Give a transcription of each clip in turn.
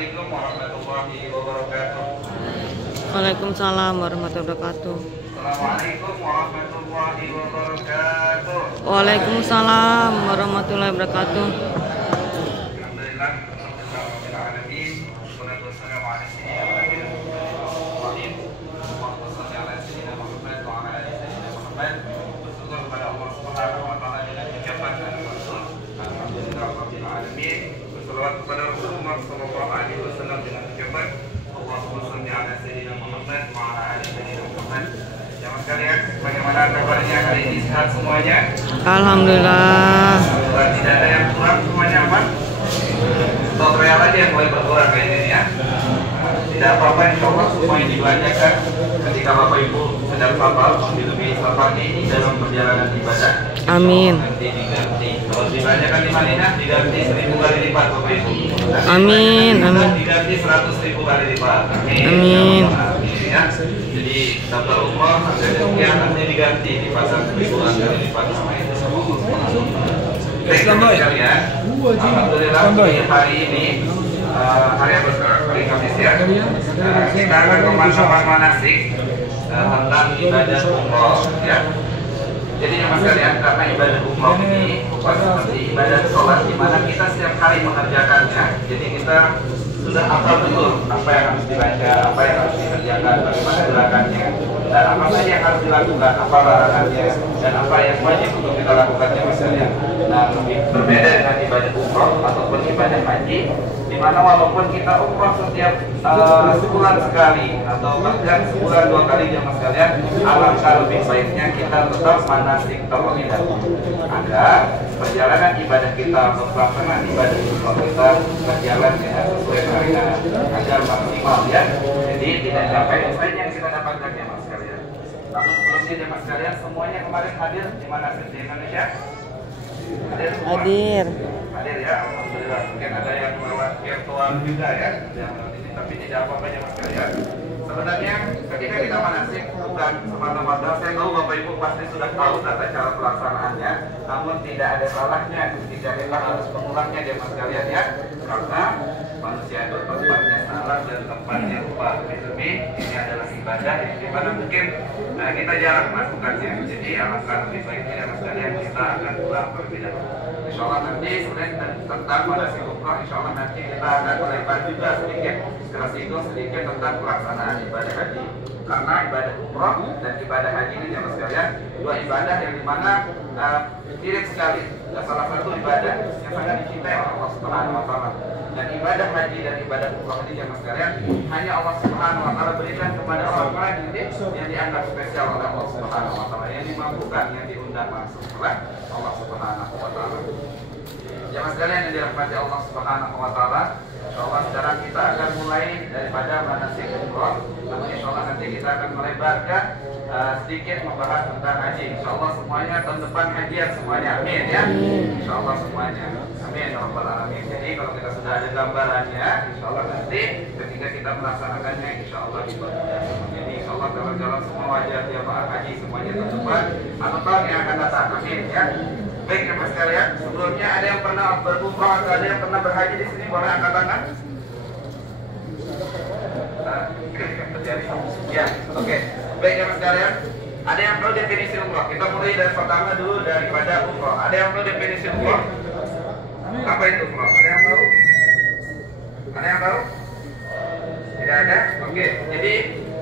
Assalamualaikum warahmatullahi wabarakatuh. Waalaikumsalam warahmatullahi wabarakatuh. Assalamualaikum warahmatullahi wabarakatuh. Waalaikumsalam warahmatullahi wabarakatuh. Alhamdulillah, rabbil alamin. Wassalatu wassalamu ala sayyidina Muhammad. Allahumma shalli ala sayyidina Muhammad wa ala ali sayyidina Muhammad. Bersyukur kepada Allah Subhanahu wa taala dengan ucapan dan rasul. Alhamdulillah rabbil alamin. Berselawat kepada Rasulullah sallallahu alaihi wasallam dengan ucapan Allahumma shalli ala sayyidina Muhammad wa ala ali sayyidina Muhammad. Jamaah sekalian, bagaimana kabarnya hari ini? Sehat semuanya? Alhamdulillah. Tidak ada yang kurang, semuanya aman. Kalau real aja yang boleh berkurang kayak ini ya. Tidak apa-apa, insya Allah semuanya dibelanjakan. Ketika Bapak Ibu sedang hafal, lebih hafal ini dalam perjalanan ibadah. Amin. Nanti diganti. Kalau dibelanjakan di Madinah, diganti 1000 kali lipat Bapak Ibu. Amin. Amin. Diganti 100.000 kali lipat. Amin. Ya. Jadi daftar umroh nanti diganti di pasar 1000 kali lipat sama itu semua. Baik sekalian, alhamdulillah di hari ini hari apa sekarang? Hari Kamis ya. Kita akan pemantauan manasik tentang ibadah umroh ya. Jadi mas sekalian, karena ibadah umroh ini bukan seperti ibadah sholat di mana kita setiap hari mengerjakannya. Jadi kita sudah hafal betul apa yang harus dibaca, apa yang harus dikerjakan, bagaimana gerakannya, dan apa saja yang harus dilakukan, apa larangannya, dan apa yang wajib untuk kita lakukannya misalnya. Nah, berbeda dengan ibadah umroh ataupun ibadah haji, di mana walaupun kita umroh setiap sebulan sekali atau bahkan sebulan 2 kali jamaah sekalian, alangkah lebih baiknya kita tetap manasik terlebih dahulu agar perjalanan ibadah kita atau pelaksanaan ibadah umroh kita berjalan dengan sesuai syariat agar maksimal ya. Jadi tidak sampai usai yang kita dapatkan ya mas sekalian. Namun sebelumnya ya mas sekalian, semuanya kemarin hadir di manasik di Indonesia. Hadir. Hadir ya, alhamdulillah. Mungkin ada yang lewat virtual juga ya, yang lewat ini, tapi tidak apa-apa ya mas sekalian. Sebenarnya ketika kita manasik bukan semata-mata, saya tahu Bapak Ibu pasti sudah tahu tata cara pelaksanaannya, namun tidak ada salahnya jika kita harus mengulangnya ya mas sekalian ya, karena manusia itu tempatnya salah dan tempatnya lupa. Lebih ini adalah ibadah yang dimana mungkin kita jarang melakukannya. Jadi alangkah lebih baiknya ya mas sekalian kita akan ulang terlebih dahulu. Insya Allah nanti sebenarnya tentang manasik umroh, insya Allah nanti kita akan melebar juga sedikit tersinggung sedikit tentang pelaksanaan ibadah haji. Karena ibadah umroh dan ibadah haji ini ya mas sekalian, dua ibadah yang dimana mirip sekali. Salah satu ibadah yang sangat dicintai oleh Allah Subhanahu wa taala. Dan ibadah haji dan ibadah umroh ini ya mas sekalian, hanya Allah Subhanahu wa taala berikan kepada orang-orang yang dianggap spesial oleh Allah Subhanahu wa taala, yang dimampukan, yang diundang langsung oleh Allah Subhanahu wa taala. Ya mas sekalian yang dirahmati Allah Subhanahu wa taala, insyaallah sekarang kita akan mulai daripada manasik umroh. Namun insyaallah nanti kita akan melebarkan sedikit membahas tentang haji. Insyaallah semuanya tahun depan hajian semuanya, amin ya. Insyaallah semuanya, amin ya rabbal alamin. Jadi kalau kita sudah ada gambarannya, insyaallah nanti ketika kita melaksanakannya, insyaallah dipermudah. Jadi insyaallah jalan-jalan semua wajah jamaah haji semuanya tahun depan atau tahun yang akan datang, amin ya. Baik ya mas sekalian, sebelumnya ada yang pernah berumrah atau ada yang pernah berhaji di sini, boleh angkat tangan? Ya, oke. Baik ya mas sekalian, ada yang tahu definisi umrah? Kita mulai dari pertama dulu daripada umrah. Ada yang tahu definisi umrah? Apa itu umrah? Ada yang tahu? Ada yang tahu? Tidak ada? Oke. Jadi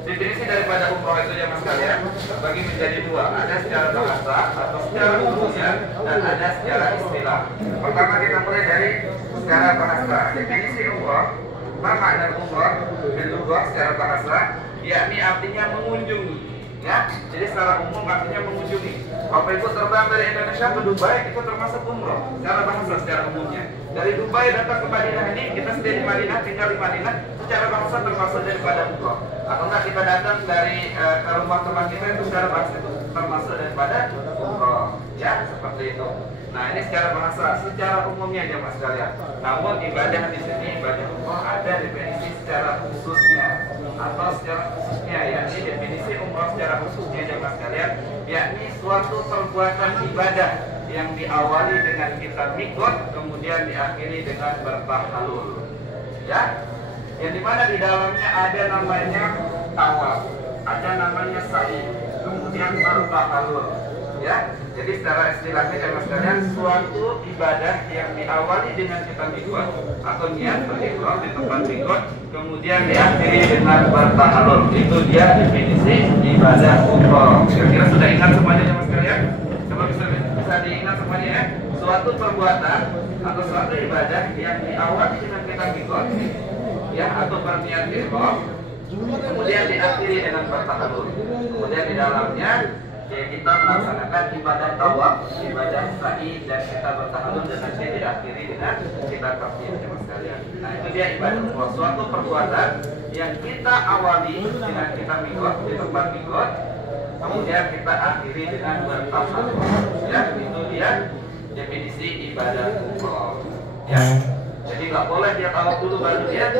definisi daripada umroh itu ya mas sekalian bagi menjadi dua, ada secara bahasa atau secara umumnya dan ada secara istilah. Pertama kita mulai dari secara bahasa. Definisi umroh, makna umroh berlugah secara bahasa, yakni artinya mengunjungi. Ya, jadi secara umum artinya mengunjungi. Bapak Ibu terbang dari Indonesia ke Dubai itu termasuk umroh secara bahasa secara umumnya. Dari Dubai datang ke Madinah ini, kita sudah di Madinah, tinggal di Madinah, secara bahasa termasuk daripada umroh. Atau enggak kita datang dari ke rumah teman kita itu secara bahasa itu termasuk daripada umroh. Ya, seperti itu. Nah ini secara bahasa, secara umumnya aja mas sekalian. Namun ibadah di sini, ibadah umroh ada definisi secara khususnya atau secara khususnya, yakni definisi umroh secara khususnya aja mas sekalian, yakni suatu perbuatan ibadah yang diawali dengan kita mikot, kemudian diakhiri dengan bertahalul. Ya, yang dimana di dalamnya ada namanya tawaf, ada namanya sa'i, kemudian bertahalul. Ya, jadi secara istilahnya jemaah sekalian, suatu ibadah yang diawali dengan kita mikot atau niat berikrar di tempat mikot, kemudian diakhiri dengan bertahalul. Itu dia definisi ibadah umroh. Kira-kira sudah ingat semuanya jemaah sekalian? Coba bisa diingat semuanya ya. Suatu perbuatan atau suatu ibadah yang diawali dengan kita mikot, ya, atau berniat ihram, kemudian diakhiri dengan bertahalul. Kemudian di dalamnya ya, kita melaksanakan ibadah tawaf, ibadah sa'i, dan kita bertahalul, dan nanti diakhiri dengan kita takbir jemaah sekalian. Nah, itu dia ibadah umroh, suatu perbuatan yang kita awali dengan kita mikot di tempat mikot, kemudian kita akhiri dengan bertahalul. Ya, itu dia definisi ibadah umroh. Ya, jadi nggak boleh dia tawaf dulu baru dia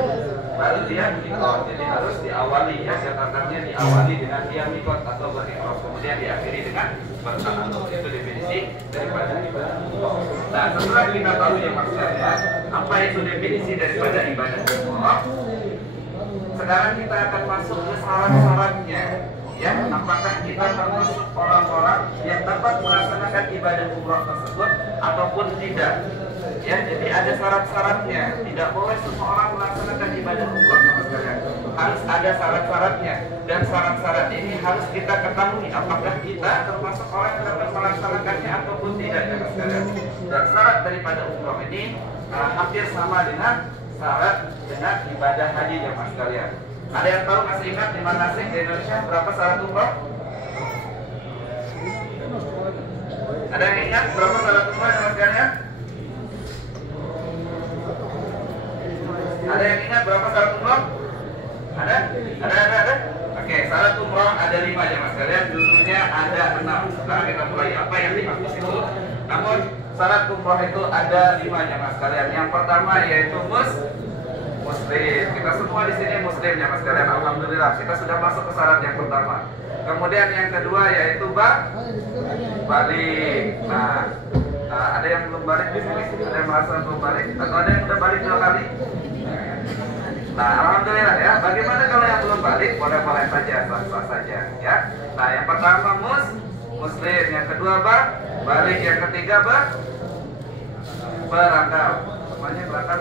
mikot. Jadi harus diawali, ya, catatannya diawali dengan dia mikot atau berihram, kemudian diakhiri dengan bertahalul. Itu definisi daripada ibadah umroh. Nah, setelah kita tahu ya maksudnya apa itu definisi daripada ibadah umroh, sekarang kita akan masuk ke syarat-syaratnya. Ya, apakah kita termasuk orang-orang yang dapat melaksanakan ibadah umroh tersebut ataupun tidak? Ya, jadi ada syarat-syaratnya. Tidak boleh semua orang melaksanakan ibadah umroh, teman sekalian. Harus ada syarat-syaratnya, dan syarat-syarat ini harus kita ketahui apakah kita termasuk orang yang dapat melaksanakannya ataupun tidak, teman sekalian. Dan syarat daripada umroh ini hampir sama dengan syarat dengan ibadah haji, teman sekalian. Ada yang tahu, masih ingat di manasik di Indonesia berapa syarat umroh? Ada yang ingat berapa syarat umroh, teman sekalian? Ada yang ingat berapa syarat umroh? Ada? Oke, syarat umroh ada 5 jemaah sekalian. Dulunya ada 6. Sekarang kita mulai apa yang dihapus itu. Namun syarat umroh itu ada 5 jemaah sekalian. Yang pertama yaitu muslim. Kita semua di sini muslim jemaah sekalian. Alhamdulillah, kita sudah masuk ke syarat yang pertama. Kemudian yang kedua yaitu balik. Nah, ada yang belum balik di sini? Ada yang merasa belum balik? Atau ada yang sudah balik 2 kali? Nah, alhamdulillah ya. Bagaimana kalau yang belum balik? Boleh-boleh saja, sah-sah saja ya. Nah, yang pertama muslim, yang kedua balik, yang ketiga berakal. Semuanya berakal.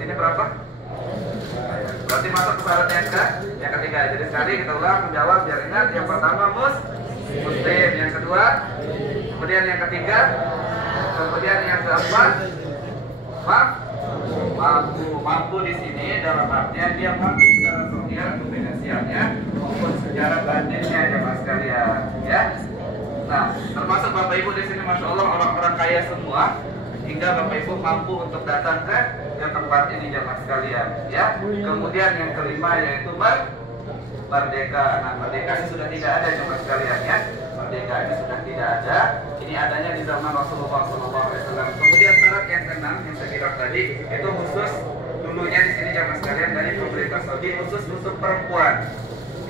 Ini berapa? Berarti masuk ke syarat yang ketiga. Jadi sekali kita ulang menjawab biar ingat. Yang pertama muslim, yang kedua, kemudian yang ketiga, kemudian yang keempat mampu di sini dalam artinya dia mampu secara sosial atau finansialnya maupun secara batinnya jemaah sekalian ya. Nah, termasuk Bapak Ibu di sini masya Allah orang-orang kaya semua, hingga Bapak Ibu mampu untuk datang ke tempat ini jemaah sekalian ya. Kemudian yang kelima yaitu merdeka. Nah, merdeka ini sudah tidak ada jemaah sekalian ya. Merdeka ini sudah tidak ada. Ini adanya di zaman Rasulullah SAW. Kemudian syarat yang keenam yang saya kira tadi itu khusus dulunya di sini jemaah sekalian dari pemerintah Saudi, khusus untuk perempuan.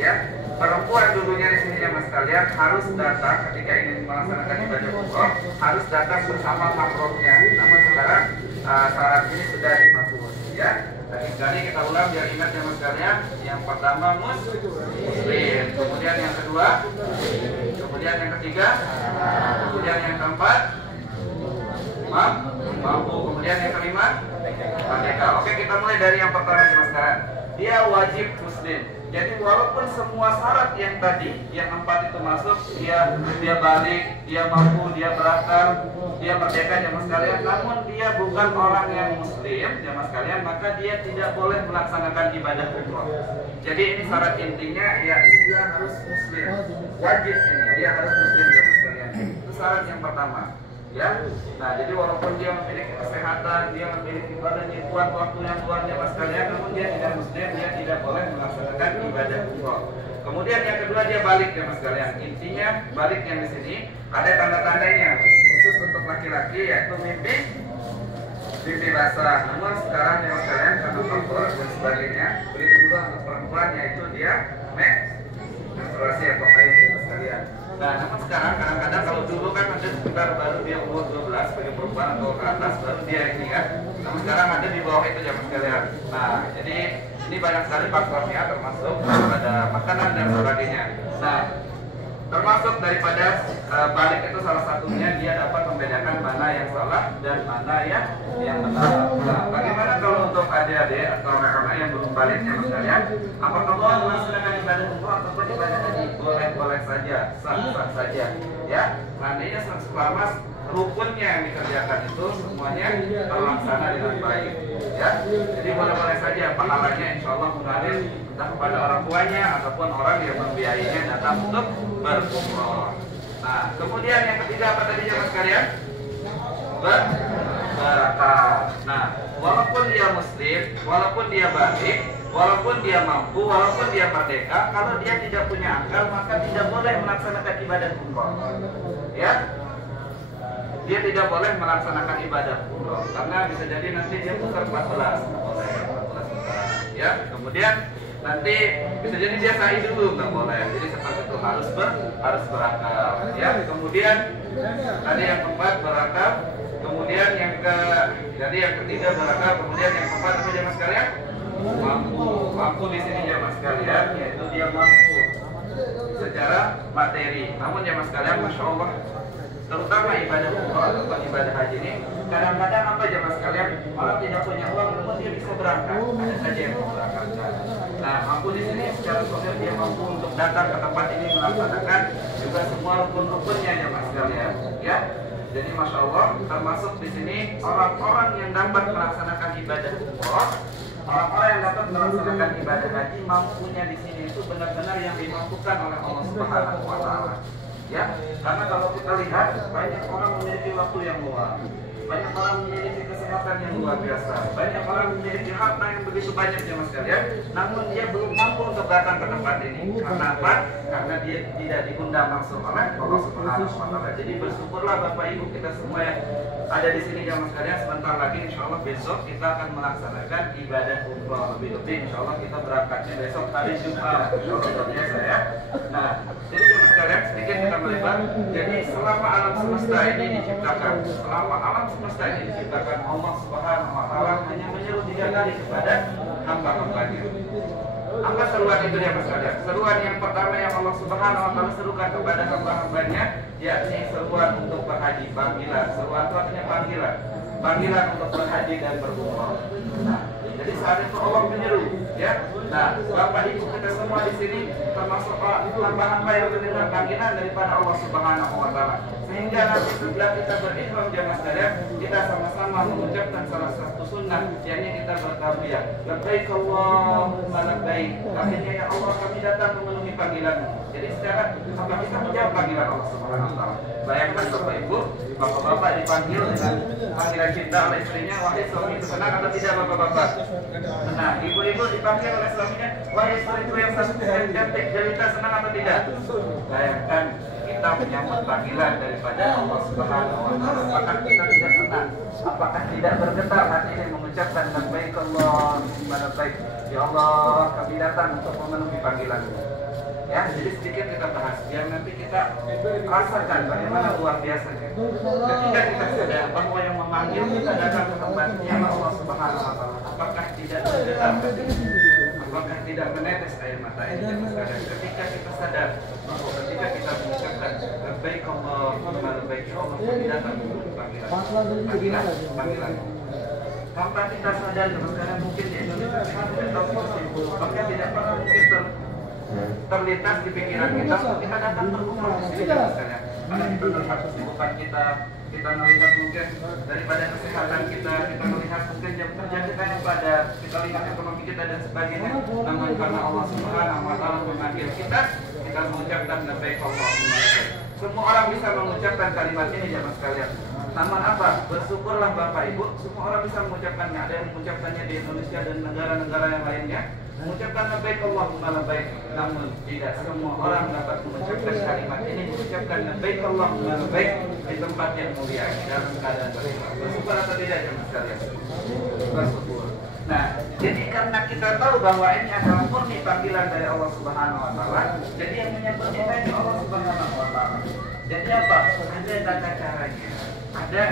Ya, perempuan dulunya di sini jemaah sekalian harus datang ketika ingin melaksanakan ibadah umroh, harus datang bersama mahramnya. Namun sekarang syarat ini sudah dihapus. Ya, tadi sekali kita ulang biar ingat jemaah sekalian. Yang pertama muslim, kemudian yang kedua, kemudian yang ketiga, kemudian yang keempat mampu, kemudian yang kelima merdeka. Oke, kita mulai dari yang pertama jemaah sekalian. Dia wajib muslim. Jadi walaupun semua syarat yang tadi, yang 4 itu masuk, dia balik, dia mampu, dia berakal, dia merdeka jemaah sekalian, namun dia bukan orang yang muslim jemaah sekalian, maka dia tidak boleh melaksanakan ibadah umroh. Jadi ini syarat intinya ya, dia harus muslim. Wajib ini, dia harus muslim jemaah sekalian. Itu syarat yang pertama. Ya, nah jadi walaupun dia memiliki kesehatan, dia memiliki badannya kuat, waktu yang luar jemaah sekalian, namun dia tidak muslim, dia tidak boleh melaksanakan ibadah umroh. Kemudian yang kedua dia balik jemaah sekalian. Intinya balik yang di sini ada tanda-tandanya khusus untuk laki-laki yaitu mimpi basah. Namun sekarang jemaah sekalian karena faktor dan sebagainya, begitu juga untuk perempuan yaitu dia demonstrasi atau kayak gitu sekalian. Nah, namun sekarang kadang-kadang kalau dulu kan ada sekitar baru dia umur 12 sebagai perempuan atau ke atas baru dia ini kan. Namun sekarang ada di bawah itu jamaah sekalian. Nah, jadi ini banyak sekali faktornya termasuk pada makanan dan sebagainya. Nah, termasuk daripada balik itu salah satunya dia dapat membedakan mana yang salah dan mana yang benar. Nah, bagaimana kalau untuk adik-adik atau anak-anak yang belum baliknya sekalian, apakah Allah melaksanakan ibadah umroh ataupun ibadah haji? Boleh saja, sah-sah saja. Ya, nantinya selama rukunnya yang dikerjakan itu semuanya terlaksana dengan baik. Ya, jadi boleh-boleh saja pahalanya insya Allah mengalir entah kepada orang tuanya ataupun orang yang membiayainya datang untuk berumroh. Nah, kemudian yang ketiga apa tadi jemaah sekalian? Berakal. Nah, walaupun dia muslim, walaupun dia balik, walaupun dia mampu, walaupun dia merdeka, kalau dia tidak punya akal maka tidak boleh melaksanakan ibadah umroh. Ya, dia tidak boleh melaksanakan ibadah umroh karena bisa jadi nanti dia putar 14 boleh 14 ya. Kemudian nanti bisa jadi dia sa'i dulu nggak boleh. Jadi seperti itu harus berakal ya. Kemudian tadi yang keempat berakal, kemudian yang ketiga berakal, kemudian yang keempat apa jemaah sekalian? Mampu di sini jemaah sekalian, yaitu dia mampu secara materi. Namun jemaah sekalian, masya Allah, terutama ibadah umroh ataupun ibadah haji ini kadang-kadang apa jemaah sekalian, orang tidak punya uang namun dia bisa berangkat, ada saja yang mau berangkat. Nah, mampu di sini secara sosial dia mampu untuk datang ke tempat ini melaksanakan juga semua rukun-rukunnya jemaah sekalian ya. Jadi masya Allah termasuk di sini orang-orang yang dapat melaksanakan ibadah umroh, orang-orang yang dapat melaksanakan ibadah haji mampunya di sini itu benar-benar yang dimampukan oleh Allah Subhanahu wa Ta'ala. Ya, karena kalau kita lihat banyak orang memiliki waktu yang luang, banyak orang memiliki kesehatan yang luar biasa, banyak orang memiliki harta yang begitu banyak jemaah sekalian, namun dia belum mampu untuk datang ke tempat ini. Karena apa? Karena dia tidak diundang langsung oleh Allah Subhanahu wa Ta'ala. Jadi bersyukurlah Bapak Ibu kita semua yang ada di sini jemaah sekalian. Sebentar lagi insya Allah besok kita akan melaksanakan ibadah umroh. Lebih-lebih insya Allah kita berangkatnya besok hari Jumat. Insya Allah luar biasa ya. Nah, jadi jemaah sekalian sedikit kita melebar. Jadi selama alam semesta ini diciptakan, selama alam semesta ini diciptakan, Allah Subhanahu wa Ta'ala hanya menyeru 3 kali kepada hamba-hambanya. Apa seruan itu ya Mas sekalian? Seruan yang pertama yang Allah Subhanahu wa Ta'ala serukan kepada hamba-hambanya, yakni seruan untuk berhaji, panggilan. Seruan itu artinya panggilan untuk berhaji dan berumrah. Nah, jadi saat itu Allah menyeru, ya. Nah, Bapak Ibu kita semua di sini termasuk hamba-hamba yang mendengar panggilan daripada Allah Subhanahu wa Ta'ala. Sehingga nanti setelah kita berihram jemaah sekalian, kita sama-sama mengucapkan salah satu sunnah, yakni kita bertalbiyah. Labbaik Allahumma labbaik. Artinya ya Allah kami datang memenuhi panggilan-Mu. Jadi sekarang apa kita menjawab panggilan Allah Subhanahu wa Ta'ala? Bayangkan Bapak Ibu, bapak-bapak dipanggil dengan panggilan cinta oleh istrinya, wahai suami itu senang atau tidak bapak-bapak? Nah, ibu-ibu dipanggil oleh suaminya, wahai istriku yang cantik, jelita, senang atau tidak? Bayangkan kita menyambut panggilan daripada Allah Subhanahu wa Ta'ala. Apakah kita tidak senang? Apakah tidak bergetar hati ini mengucapkan labbaik Allahumma labbaik? Ya Allah, kami datang untuk memenuhi panggilan-Mu. Ya, jadi sedikit kita bahas biar nanti kita rasakan bagaimana luar biasanya ketika kita sadar bahwa yang memanggil kita datang ke tempatnya Allah Subhanahu wa Ta'ala. Apakah tidak bergetar hati? Apakah tidak menetes air mata ini? Ketika kita sadar bahwa ketika kita mengucapkan labbaik Allahumma labbaik, ya Allah kami datang memenuhi panggilan. Tanpa kita sadar sebenarnya mungkin di Indonesia kita tidak tahu itu, bahkan tidak pernah mungkin terlintas di pikiran kita datang berumrah di sini misalnya. Karena kita melihat kesibukan kita melihat mungkin daripada kesehatan kita melihat mungkin jam kerja kita yang padat, kita lihat ekonomi kita dan sebagainya. Namun karena Allah Subhanahu wa Ta'ala memanggil kita mengucapkan labbaik Allahumma labbaik. Semua orang bisa mengucapkan kalimat ini jemaah sekalian. Namun apa? Bersyukurlah Bapak Ibu, semua orang bisa mengucapkannya. Ada yang mengucapkannya di Indonesia dan negara-negara yang lainnya, mengucapkan labbaik Allahumma labbaik. Namun tidak semua orang dapat mengucapkan kalimat ini, mengucapkan labbaik Allahumma labbaik di tempat yang mulia dalam keadaan berikhlas. Bersyukur atau tidak jemaah sekalian? Bersyukur. Nah, jadi karena kita tahu bahwa ini adalah murni panggilan dari Allah Subhanahu wa taala, jadi yang menyebut kita ini Allah Subhanahu wa taala. Jadi apa? Ada tata caranya. Ada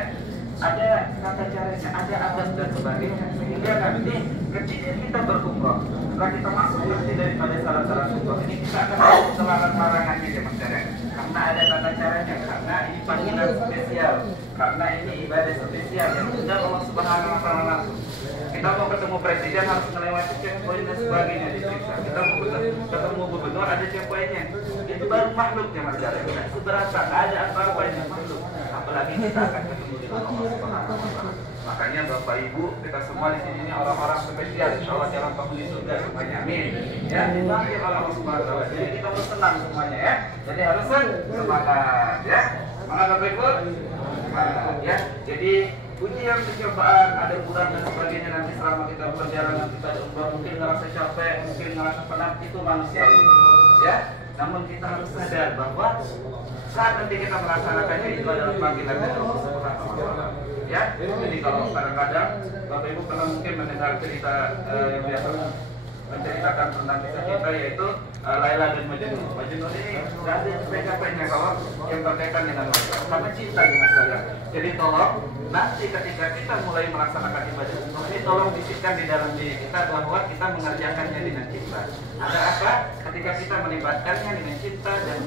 tata caranya, ada adab dan sebagainya. Sehingga nanti ketika kita berumrah, setelah kita masuk nanti daripada syarat-syarat umrah ini, kita akan tahu larangan-larangannya ya masyarakat. Karena ada tata caranya, karena ini panggilan spesial, karena ini ibadah spesial yang sudah Allah Subhanahu wa taala langsung. Kita mau ketemu presiden harus melewati checkpoint dan sebagainya diperiksa. Kita mau ketemu gubernur ada checkpointnya. Itu baru makhluk ya masyarakat. Tidak seberapa, tidak ada apa-apanya makhluk. Apalagi kita akan ketemu dengan Allah Subhanahu wa taala. Makanya Bapak Ibu, kita semua di sini ini orang-orang spesial, insya Allah jalan penghuni surga semuanya, amin. Ya, dipanggil oleh Allah Subhanahu wa taala. Jadi kita harus senang semuanya ya. Jadi harus semangat ya. Semangat Bapak Ibu. Semangat ya. Jadi ujian kecobaan, ada kurang dan sebagainya nanti selama kita perjalanan kita umrah, mungkin ngerasa capek, mungkin ngerasa penat, itu manusiawi ya. Namun kita harus sadar bahwa saat nanti kita melaksanakannya itu adalah panggilan dari Allah Subhanahu wa taala. Ya, jadi kalau kadang-kadang Bapak Ibu pernah mungkin mendengar cerita yang biasa menceritakan tentang kisah kita, yaitu Laila dan Majnun. Majnun ini tidak ada capek-capeknya kalau yang berkaitan dengan wanita, karena cinta dengan saya. Jadi tolong nanti ketika kita mulai melaksanakan ibadah umrah ini, tolong bisikkan di dalam diri kita bahwa kita mengerjakannya dengan cinta. Ada apa? Ketika kita melibatkannya dengan cinta dan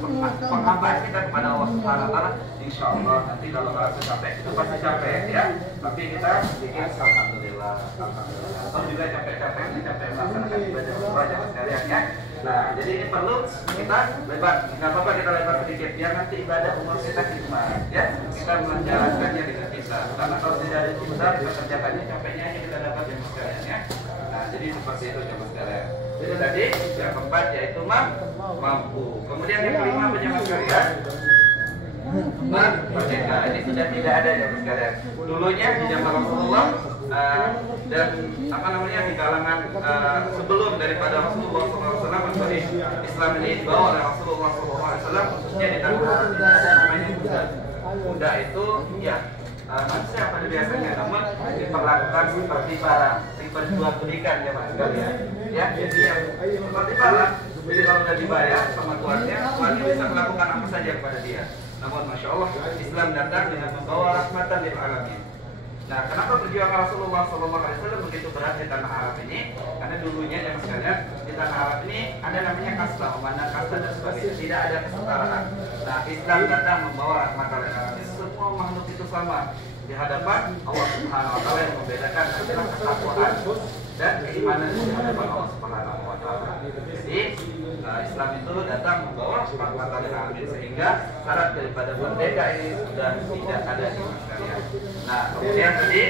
penghambaan kita kepada Allah Subhanahu wa taala, insya Allah nanti kalau merasa capek itu pasti capek ya. Tapi kita bikin alhamdulillah, alhamdulillah. Atau juga capek-capek melaksanakan ibadah umrah jangan sekalian ya. Nah, jadi ini perlu kita lebar, nggak apa-apa kita lebar sedikit, biar nanti ibadah umur kita hikmah, ya. Kita menjalankannya dengan cinta. Karena kalau tidak ada cinta, kita kerjakannya capeknya aja kita dapat yang sekalian ya. Nah, jadi seperti itu jemaah sekalian. Jadi tadi yang keempat yaitu mampu. Kemudian yang kelima apa jemaah sekalian? Merdeka. Ini sudah tidak ada jemaah sekalian. Dulunya di zaman Rasulullah dan apa namanya di kalangan sebelum daripada Rasulullah SAW, Islam ini dibawa oleh Rasulullah SAW, khususnya di tanah Arab ini ada namanya budak. Budak itu ya manusia pada biasanya, namun diperlakukan seperti barang, diperjualbelikan ya mas sekalian. Ya, jadi yang seperti barang. Jadi kalau sudah dibayar sama tuannya bisa melakukan apa saja kepada dia. Namun masya Allah, Islam datang dengan membawa rahmatan lil alamin. Nah, kenapa perjuangan Rasulullah SAW begitu berat di tanah Arab ini? Karena dulunya jemaah sekalian, di tanah Arab ini ada namanya kasta, memandang kasta dan sebagainya, tidak ada kesetaraan. Nah, Islam datang membawa rahmatan lil alamin. Semua makhluk itu sama di hadapan Allah Subhanahu wa taala. Yang membedakan adalah ketakwaan dan keimanan di hadapan Allah Subhanahu wa taala. Jadi Islam itu datang membawa rahmatan lil alamin, sehingga syarat daripada merdeka ini sudah tidak ada di sekalian. Nah, kemudian tadi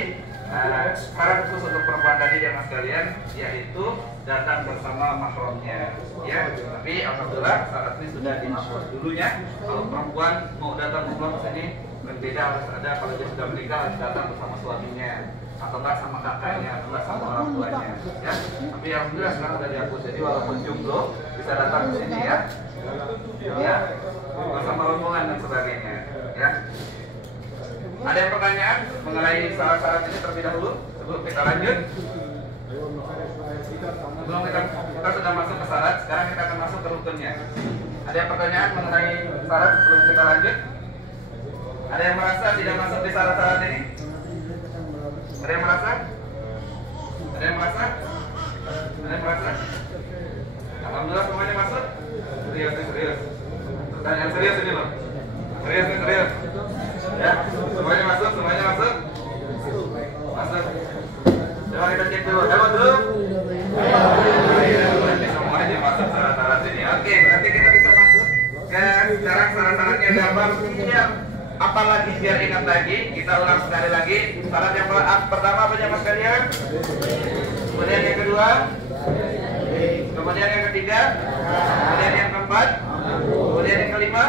syarat khusus untuk perempuan tadi jemaah sekalian yaitu datang bersama mahramnya. Ya, tapi alhamdulillah syarat ini sudah dihapus dulunya. Kalau perempuan mau datang umrah ke sini berbeda, harus ada, kalau dia sudah menikah harus datang bersama suaminya atau enggak sama kakaknya atau enggak sama orang tuanya ya. Tapi alhamdulillah sekarang sudah dihapus, jadi walaupun jomblo bisa datang ke sini ya. Ya, bersama rombongan dan sebagainya ya. Ada yang pertanyaan mengenai syarat-syarat ini terlebih dahulu sebelum kita lanjut? Sebelum kita sudah masuk ke syarat, sekarang kita akan masuk ke rukunnya. Ada yang pertanyaan mengenai syarat sebelum kita lanjut? Ada yang merasa tidak masuk di syarat-syarat ini? Ada yang merasa? Ada yang merasa? Ada yang merasa? Alhamdulillah semuanya masuk? Serius, serius. Pertanyaan serius ini loh. Serius, serius. Ya, semuanya masuk, semuanya masuk. Masuk. Coba kita cek dulu. Coba dulu. Berarti semuanya masuk syarat-syarat ini. Oke, berarti kita bisa masuk ke sekarang syarat-syaratnya gambar. Siap. Apalagi biar ingat lagi, kita ulang sekali lagi. Syarat yang pertama apa jemaah sekalian? Kemudian yang kedua, kemudian yang ketiga, kemudian yang keempat, kemudian yang kelima.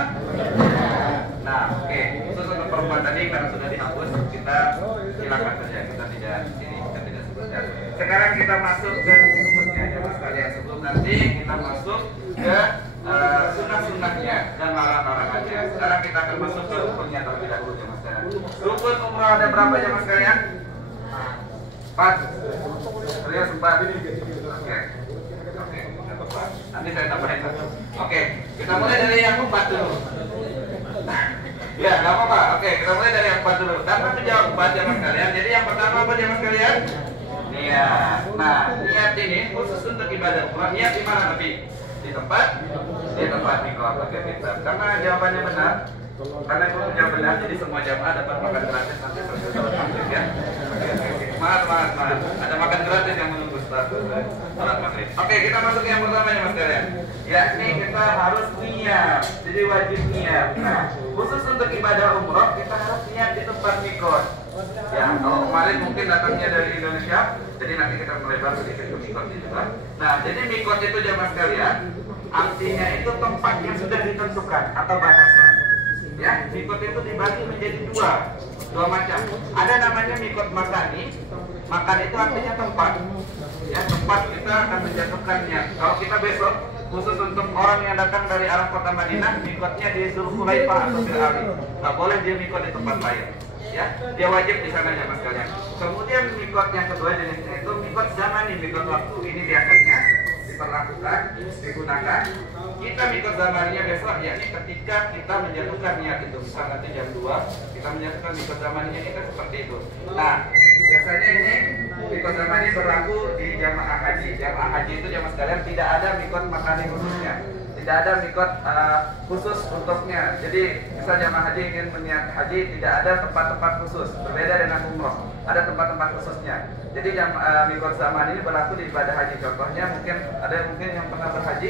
Nah, oke. Khusus untuk perempuan tadi karena sudah dihapus, kita silakan saja, kita tidak sebutkan. Sekarang kita masuk ke rukunnya jemaah sekalian. Sebelum nanti kita masuk ke sunnah-sunnahnya dan larang-larangannya. Sekarang kita akan masuk ke rukunnya terlebih dahulu jemaah sekalian. Rukun umrah ada berapa jemaah sekalian? 4. Serius 4. Oke, tepat. Nanti saya tambahin satu. Oke, kita mulai dari yang 4 dulu. Ya, nggak apa-apa. Oke, kita mulai dari yang 4 dulu. Tanpa menjawab 4 jamaah sekalian. Jadi yang pertama apa jamaah sekalian? Niat. Nah, niat ini khusus untuk ibadah umrah. Niat di mana Nabi? Di tempat mikot. Oke, pintar. Karena jawabannya benar. Karena itu jawab benar, jadi semua jamaah dapat makan gratis nanti selesai sholat maghrib ya. Oke. Semangat. Ada makan gratis yang menunggu setelah sholat maghrib. Oke, kita masuk yang pertama ya mas kalian. Yakni kita harus niat. Jadi wajib niat. Nah, khusus untuk ibadah umroh kita harus niat di tempat mikot. Ya, kalau kemarin mungkin datangnya dari Indonesia, jadi nanti kita melebar sedikit ke mikot juga. Nah, jadi mikot itu jamaah sekalian, artinya itu tempat yang sudah ditentukan atau batasan. Ya, mikot itu dibagi menjadi dua macam. Ada namanya mikot makani. Makan itu artinya tempat. Ya, tempat kita akan menjatuhkannya. Kalau kita besok khusus untuk orang yang datang dari arah kota Madinah, mikotnya di Zulhulaifah atau Bil Ali. Nggak boleh dia mikot di tempat lain. Ya, dia wajib di sana ya mas kalian. Kemudian mikot yang kedua jenisnya itu mikot zamani, mikot waktu. Ini biasanya diperlakukan, digunakan. Kita mikot zamannya besok, yakni ketika kita menjatuhkan niat itu. Misal nanti jam 2, kita menjatuhkan mikot zamannya kita seperti itu. Nah, biasanya ini mikot zamani berlaku di jamaah haji. Jamaah haji itu jamaah sekalian tidak ada mikot makani khususnya. Tidak ada mikot khusus untuknya. Jadi misal jamaah haji ingin berniat haji, tidak ada tempat-tempat khusus. Berbeda dengan umroh, ada tempat-tempat khususnya. Jadi mikot zaman ini berlaku di ibadah haji. Contohnya mungkin yang pernah berhaji,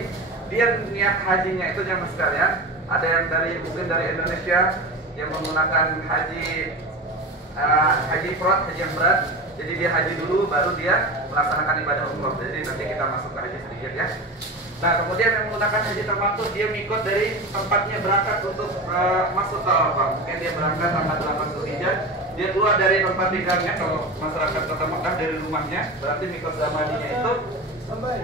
dia niat hajinya itu jamaah sekalian. Ada yang mungkin dari Indonesia yang menggunakan haji ifrad, haji yang berat. Jadi dia haji dulu, baru dia melaksanakan ibadah umroh. Jadi nanti kita masuk ke haji sedikit ya. Nah, kemudian yang menggunakan haji tamattu, dia mikot dari tempatnya berangkat untuk masuk ke Arafah. Mungkin dia berangkat tanggal 8 Zulhijjah, dia keluar dari tempat tinggalnya. Kalau masyarakat kota Mekah dari rumahnya, berarti mikot zamaninya itu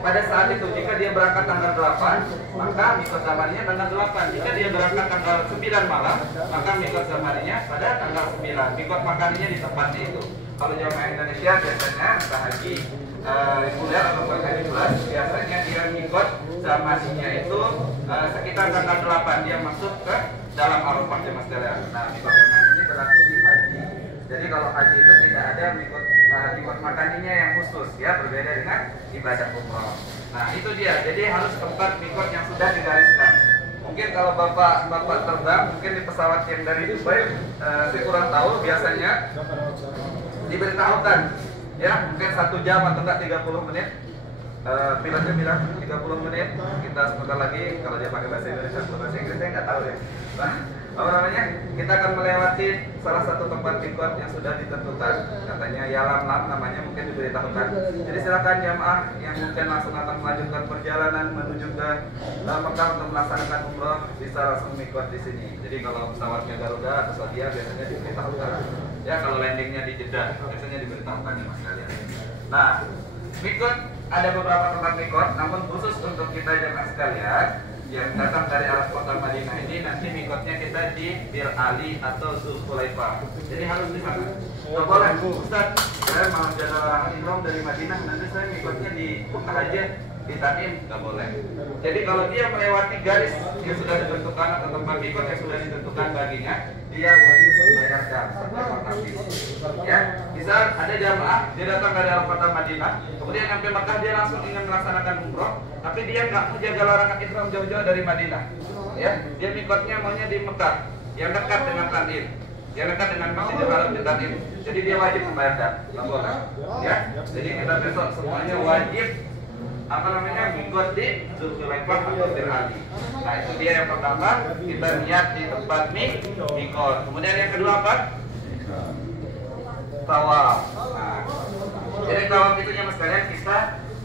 pada saat itu. Jika dia berangkat tanggal 8, maka mikot zamaninya tanggal 8. Jika dia berangkat tanggal 9 malam, maka mikot zamaninya pada tanggal 9. Mikot makaninya di tempatnya itu. Kalau jamaah Indonesia biasanya entah haji reguler atau haji plus, biasanya dia mikot zamaninya itu sekitar tanggal 8 dia masuk ke dalam Arafah jemaah sekalian. Nah, mikot zaman ini berlaku di haji. Jadi kalau haji itu tidak ada mikot makaninya yang khusus ya, berbeda dengan ibadah umroh. Nah, itu dia. Jadi harus tempat mikot yang sudah digariskan. Mungkin kalau bapak terbang, mungkin di pesawat yang dari Dubai, saya kurang tahu, biasanya diberitahukan ya, mungkin 1 jam atau enggak 30 menit. Pilotnya bilang 30 menit, kita sebentar lagi. Kalau dia pakai bahasa Indonesia atau bahasa Inggris saya nggak tahu ya. Nah, apa namanya, kita akan melewati salah satu tempat mikot yang sudah ditentukan. Katanya Yalamlam namanya, mungkin diberitahukan. Jadi silakan jamaah yang mungkin langsung akan melanjutkan perjalanan menuju ke Mekah untuk melaksanakan umroh bisa langsung mikot di sini. Jadi kalau pesawatnya Garuda atau Saudia biasanya diberitahukan. Ya, kalau landingnya di Jeddah biasanya diberitahukan ya mas kalian. Nah, mikot ada beberapa tempat mikot, namun khusus untuk kita jemaah sekalian yang datang dari arah kota Madinah ini, nanti mikotnya kita di Bir Ali atau Zulhulaifah. Jadi harus di sana. Nggak boleh, Ustaz, saya mau jalan larangan ihram dari Madinah, nanti saya mikotnya di Mekah aja, di Tanim, nggak boleh. Jadi kalau dia melewati garis yang sudah ditentukan atau tempat mikot yang sudah ditentukan baginya, dia wajib membayar dam ya. Misal ada jamaah dia datang dari kota Madinah, kemudian sampai Mekah dia langsung ingin melaksanakan umroh, tapi dia nggak mau jaga larangan ihram jauh-jauh dari Madinah. Ya, dia mikotnya maunya di Mekah, yang dekat dengan Tanim, yang dekat dengan Masjidil Haram di Tanim. Jadi dia wajib membayar dam, nggak boleh. Ya, jadi kita besok semuanya wajib mikot di Zulhulaifah atau Bir Ali. Nah, itu dia yang pertama, kita niat di tempat mikot. Kemudian yang kedua apa? Tawaf. Nah, jadi tawaf itu ya mas kalian, kita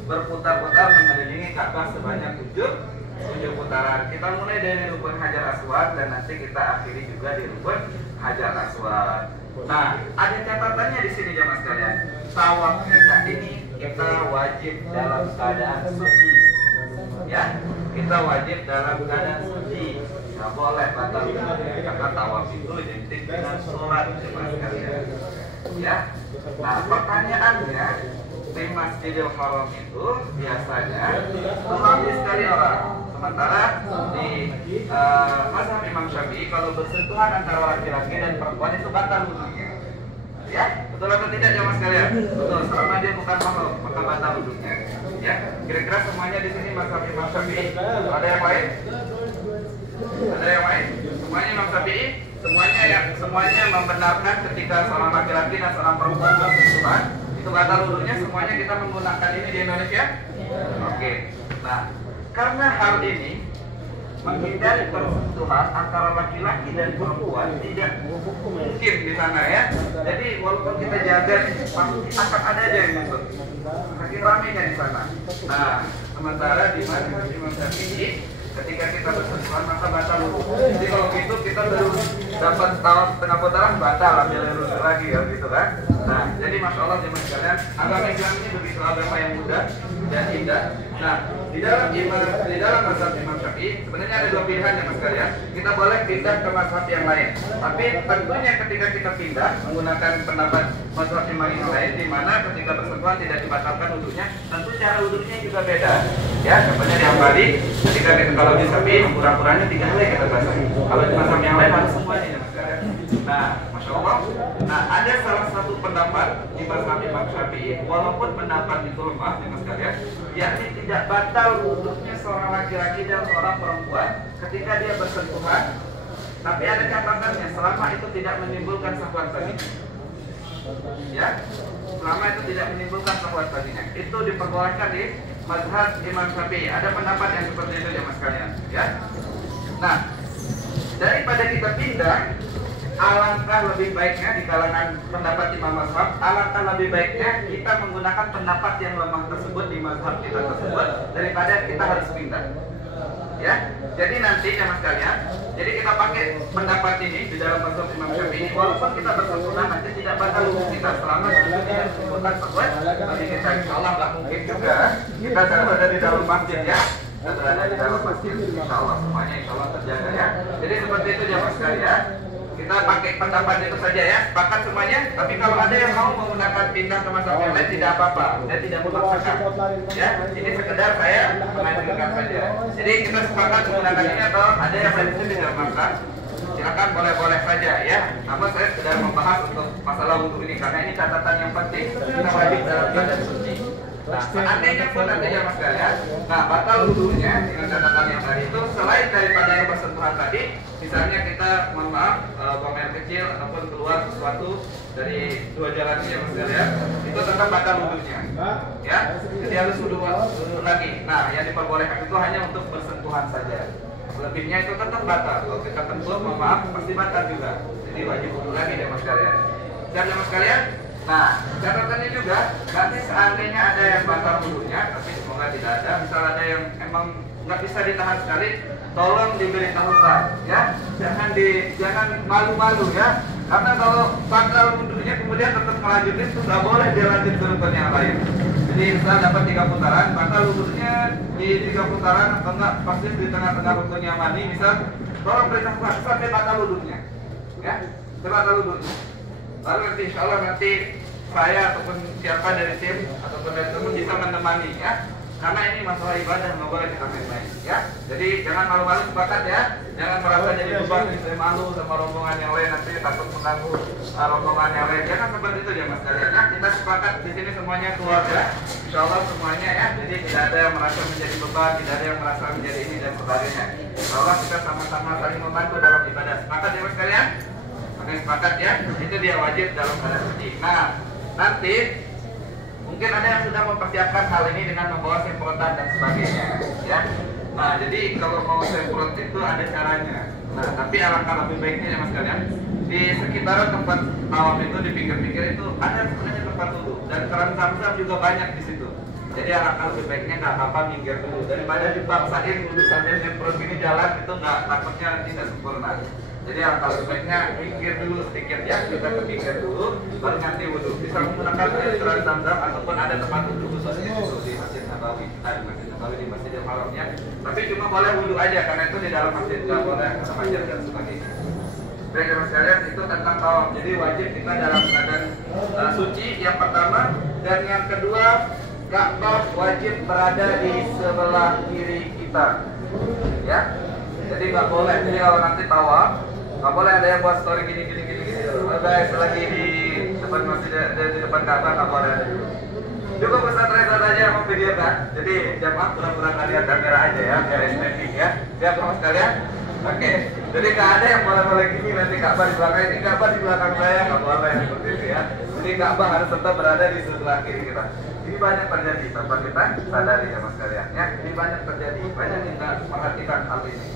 berputar-putar mengelilingi Ka'bah sebanyak 7 putaran. Kita mulai dari Rukun Hajar Aswad dan nanti kita akhiri juga di Rukun Hajar Aswad. Nah, ada catatannya di sini ya mas kalian. Tawaf kita ini kita wajib dalam keadaan suci. Ya, kita wajib dalam keadaan suci. Nggak boleh batal karena tawaf itu identik dengan sholat jemaah sekalian. Ya, nah pertanyaannya, di Masjidil Haram itu biasanya lebih sekali orang. Sementara di mazhab Imam Syafi'i kalau bersentuhan antara laki-laki dan perempuan itu batal wudunya. Ya, betul atau tidak jamaah sekalian? Betul, selama dia bukan makhluk maka batal wudunya. Ya, kira-kira semuanya di sini mazhab Imam Syafi'i. Ada yang lain? Ada yang lain? Semuanya Imam Syafi'i, semuanya membenarkan ketika seorang laki-laki dan seorang perempuan bersentuhan itu batal wudunya. Semuanya kita menggunakan ini di Indonesia. Oke. Nah, karena hal ini menghindari persentuhan antara laki-laki dan perempuan tidak mungkin di sana ya. Jadi walaupun kita jaga pasti akan ada aja yang nyusul. Saking ramainya di sana. Nah, sementara di mazhab Imam Syafi'i ketika kita bersentuhan maka batal wudu. Jadi kalau gitu kita baru dapat tawaf setengah putaran batal ambil lurus lagi ya gitu kan. Nah, jadi masya Allah jemaah sekalian, agama Islam ini begitu agama yang mudah dan indah. Nah, di dalam mazhab Imam Syafi'i sebenarnya ada dua pilihan ya mas sekalian. Kita boleh pindah ke mazhab yang lain. Tapi tentunya ketika kita pindah menggunakan pendapat mazhab Imam yang lain, di mana ketika bersentuhan tidak dibatalkan wudunya, tentu cara wudunya juga beda. Ya, contohnya di Hambali, ketika kita kalau di Syafi'i kurang-kurangnya 3 kali kita basahi. Kalau di mazhab yang lain harus semuanya ya mas sekalian. Nah, masya Allah. Nah, ada salah satu pendapat di mazhab Imam Syafi'i, walaupun pendapat itu lemah ya mas sekalian, yakni tidak batal wudunya seorang laki-laki dan seorang perempuan ketika dia bersentuhan, tapi ada catatannya selama itu tidak menimbulkan syahwat baginya. Ya, selama itu tidak menimbulkan syahwat baginya, itu diperbolehkan di mazhab Imam Syafi'i. Ada pendapat yang seperti itu ya mas sekalian. Ya. Nah, daripada kita pindah, alangkah lebih baiknya di kalangan pendapat Imam Mazhab, alangkah lebih baiknya kita menggunakan pendapat yang lemah tersebut di mazhab kita tersebut daripada kita harus pindah. Ya, jadi nanti ya mas kalian, jadi kita pakai pendapat ini di dalam mazhab Imam Syafi'i, walaupun kita bersentuhan nanti tidak batal wudu kita selama itu tidak menimbulkan syahwat bagi kita. Insya Allah nggak mungkin juga kita berada di dalam masjid ya. Kita berada di dalam masjid, insya Allah semuanya insya Allah terjaga ya. Jadi seperti itu ya mas kalian. Kita pakai pendapat itu saja ya, sepakat semuanya. Tapi kalau ada yang mau menggunakan pindah ke mazhab yang lain tidak apa-apa, saya tidak memaksakan. Ya, ini sekedar saya mengajukan saja. Jadi kita sepakat menggunakan ini atau ada yang lain itu tidak memaksa, silakan boleh-boleh saja ya. Namun saya sudah membahas untuk masalah wudu ini karena ini catatan yang penting. Kita wajib dalam keadaan suci. Nah, seandainya pun nantinya mas kalian, nah batal wudunya dengan catatan yang tadi itu selain daripada yang bersentuhan tadi, misalnya kita mohon maaf buang air kecil ataupun keluar sesuatu dari dua jalan ini ya mas kalian, itu tetap batal wudunya. Ya, jadi harus wudu lagi. Nah, yang diperbolehkan itu hanya untuk bersentuhan saja. Lebihnya itu tetap batal. Kalau kita tentu mohon maaf pasti batal juga. Jadi wajib wudu lagi deh mas kalian. Dan ya mas kalian. Nah, catatannya juga, nanti seandainya ada yang batal wudunya, tapi semoga tidak ada. Misal ada yang emang nggak bisa ditahan sekali, tolong diberitahukan, ya. Jangan malu-malu ya. Karena kalau batal wudunya kemudian tetap melanjutin, itu nggak boleh dia lanjut ke rukun yang lain. Jadi misal dapat 3 putaran, batal wudunya di 3 putaran atau enggak pasti di tengah-tengah rukunnya mandi, misal tolong beritahukan sampai batal wudunya, ya. Sampai batal wudunya. Lalu nanti insya Allah nanti saya ataupun siapa dari tim ataupun dari teman bisa menemani ya. Karena ini masalah ibadah nggak boleh kita main-main ya. Jadi jangan malu-malu, sepakat ya. Jangan merasa jadi beban, saya malu sama rombongan yang lain nanti takut mengganggu rombongan yang lain. Jangan seperti itu ya mas kalian ya. Kita sepakat di sini semuanya keluarga. Insya Allah semuanya ya. Jadi tidak ada yang merasa menjadi beban, tidak ada yang merasa menjadi ini dan sebagainya. Insya Allah kita sama-sama saling membantu dalam ibadah. Sepakat ya mas kalian? Oke, sepakat ya, itu dia wajib dalam keadaan suci. Nah, nanti mungkin ada yang sudah mempersiapkan hal ini dengan membawa semprotan dan sebagainya, ya. Nah, jadi kalau mau semprot itu ada caranya. Nah, tapi alangkah lebih baiknya ya mas kalian, di sekitar tempat tawaf itu di pinggir-pinggir itu ada sebenarnya tempat wudu dan keran Zam-Zam juga banyak di situ. Jadi alangkah lebih baiknya nggak apa-apa minggir dulu daripada dipaksain wudu sambil semprot ini jalan itu nggak, takutnya tidak sempurna. Jadi alangkah lebih baiknya minggir dulu sedikit ya, kita ke pinggir dulu baru nanti wudu. Bisa menggunakan keran Zam-Zam ataupun ada tempat wudu khusus di situ di Masjid Nabawi, di Masjid Nabawi di Masjidil Haram ya. Tapi cuma boleh wudu aja karena itu di dalam masjid, nggak boleh sepanjang dan sebagainya. Baik mas kalian, itu tentang tawaf. Jadi wajib kita dalam keadaan suci. Yang pertama Dan yang kedua, Ka'bah wajib berada di sebelah kiri kita. Ya. Jadi nggak boleh. Jadi kalau nanti tawaf, nggak boleh ada yang buat story gini. Oh, guys, lagi di depan masjid, di depan Ka'bah nggak boleh ada dulu. Cukup Ustaz Reza aja mau video kan. Jadi jamaah pura-pura nggak lihat kamera aja ya, biar estetik ya. Siap sama sekalian? Oke. Jadi nggak ada yang boleh gini nanti Ka'bah di belakang ini, Ka'bah di belakang saya nggak boleh seperti itu ya. Jadi Ka'bah harus tetap berada di sebelah kiri kita. Ini banyak terjadi tanpa kita sadari ya mas kalian ya. Ini banyak terjadi, banyak kita perhatikan hal ini.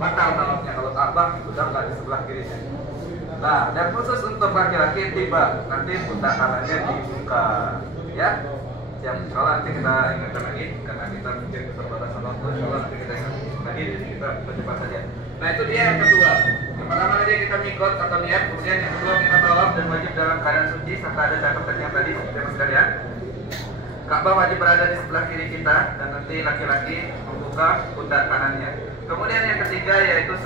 Batal tawafnya kalau Ka'bah sudah nggak di sebelah kirinya. Nah, dan khusus untuk laki-laki tiba nanti pundak kanannya dibuka ya. Yang kalau nanti kita ingatkan lagi karena kita mungkin keterbatasan waktu, kalau nanti kita ingatkan lagi jadi kita percepat saja. Nah itu dia yang kedua. Yang pertama tadi kita mikot atau niat, kemudian yang kedua kita tawaf dan wajib dalam keadaan suci serta ada catatannya tadi teman sekalian. Ka'bah wajib berada di sebelah kiri kita dan nanti laki-laki membuka pundak kanannya. Kemudian yang ketiga yaitu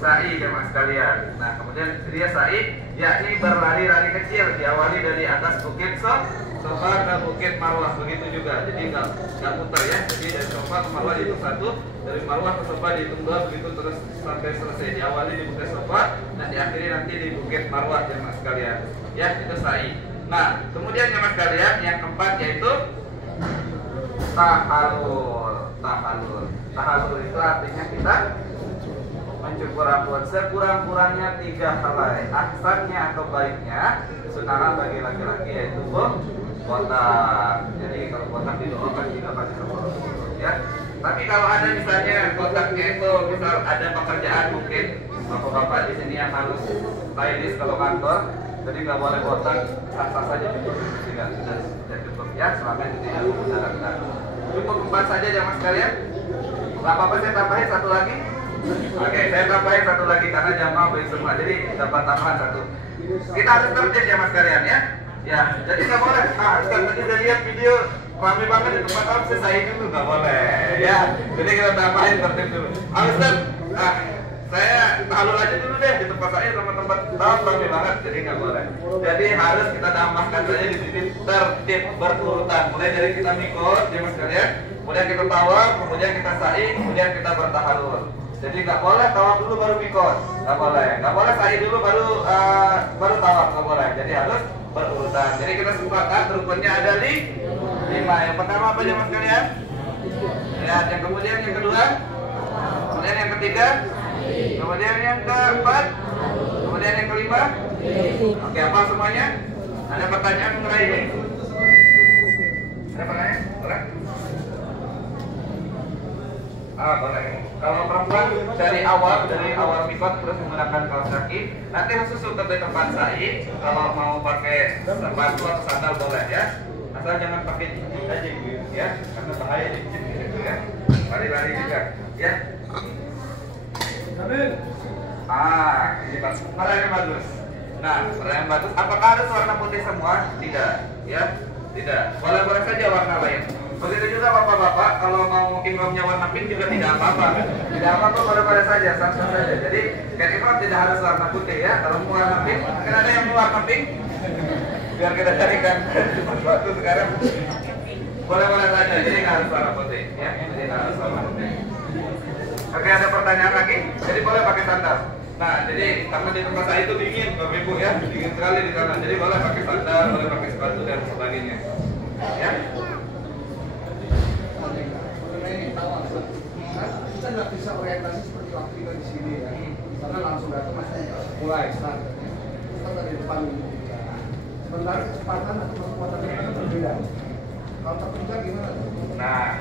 sa'i jemaah sekalian. Nah kemudian dia sa'i yakni berlari-lari kecil diawali dari atas bukit Sofa ke bukit Marwah, begitu juga. Jadi nggak muter ya. Jadi dari Sofa ke Marwah itu satu, dari Marwah ke Sofa dihitung dua, begitu terus sampai selesai. Diawali di bukit Sofa dan diakhiri nanti di bukit Marwah jemaah sekalian. Ya itu sa'i. Nah kemudian jemaah sekalian yang keempat yaitu tahalul itu artinya kita mencukur rambut sekurang-kurangnya 3 helai. Ahsannya atau baiknya sunnah bagi laki-laki yaitu botak. Jadi kalau botak didoakan juga pasti seperti ya. Tapi kalau ada misalnya botaknya itu misal ada pekerjaan mungkin bapak-bapak di sini yang harus stylist kalau kantor, jadi nggak boleh botak, sah-sah saja cukup, tidak cukup ya selama itu tidak menggunakan. Cukup 4 saja jamaah sekalian. Apa-apa saya tambahin satu lagi. Oke, saya tambahin satu lagi karena jamaah baik semua, jadi dapat tambahan satu. Kita harus tertib ya mas kalian ya. Ya, jadi nggak boleh. Ustaz tadi saya lihat video ramai banget di tempat tawaf, saya dulu nggak boleh. Ya, jadi kita tambahin tertib dulu. Ustaz, saya tahalul aja dulu deh di tempat saya sama tempat tawaf ramai banget, jadi nggak boleh. Jadi harus kita tambahkan saja di sini tertib berurutan. Mulai dari kita mikot, ya mas kalian. Kemudian kita tawaf, kemudian kita sa'i, kemudian kita bertahalul. Jadi nggak boleh tawaf dulu baru mikot, nggak boleh sa'i dulu baru tawaf, nggak boleh. Jadi harus berurutan. Jadi kita sepakat rukunnya ada 5. Yang pertama apa ya mas kalian? Ya, yang kemudian yang kedua, kemudian yang ketiga, kemudian yang keempat, kemudian yang kelima. Oke, apa semuanya? Ada pertanyaan mengenai ini? Ada pertanyaan? Boleh? Boleh. Kalau perempuan dari awal mikot terus menggunakan kaos kaki, nanti khusus untuk di tempat sa'i, kalau mau pakai sepatu atau sandal boleh ya. Asal jangan pakai cincin aja gitu ya, karena bahaya cincin gitu ya. Lari-lari juga ya. Ini Pak. Warna yang bagus. Nah, warna yang bagus. Apakah harus warna putih semua? Tidak ya. Tidak. Boleh-boleh saja warna lain. Begitu juga bapak-bapak, kalau mau imamnya warna pink juga tidak apa-apa. Tidak apa-apa, boleh-boleh saja, sah-sah saja. Jadi, kayak imam tidak harus warna putih ya. Kalau mau warna pink, kan ada yang mau warna pink. Biar kita carikan sesuatu sekarang. Boleh-boleh saja, jadi nggak harus warna putih ya. Jadi nggak harus warna putih. Oke, ada pertanyaan lagi? Jadi boleh pakai sandal. Nah, jadi karena di tempat saya itu dingin, Bapak Ibu ya, dingin sekali di sana. Jadi boleh pakai sandal, boleh pakai sepatu dan sebagainya. Ya. Kita nggak bisa orientasi seperti waktu kita di sini ya, karena langsung datang mulai start. Kita dari depan ini. Sementara kecepatan atau kekuatan kita berbeda. Kalau terpecah gimana? Nah,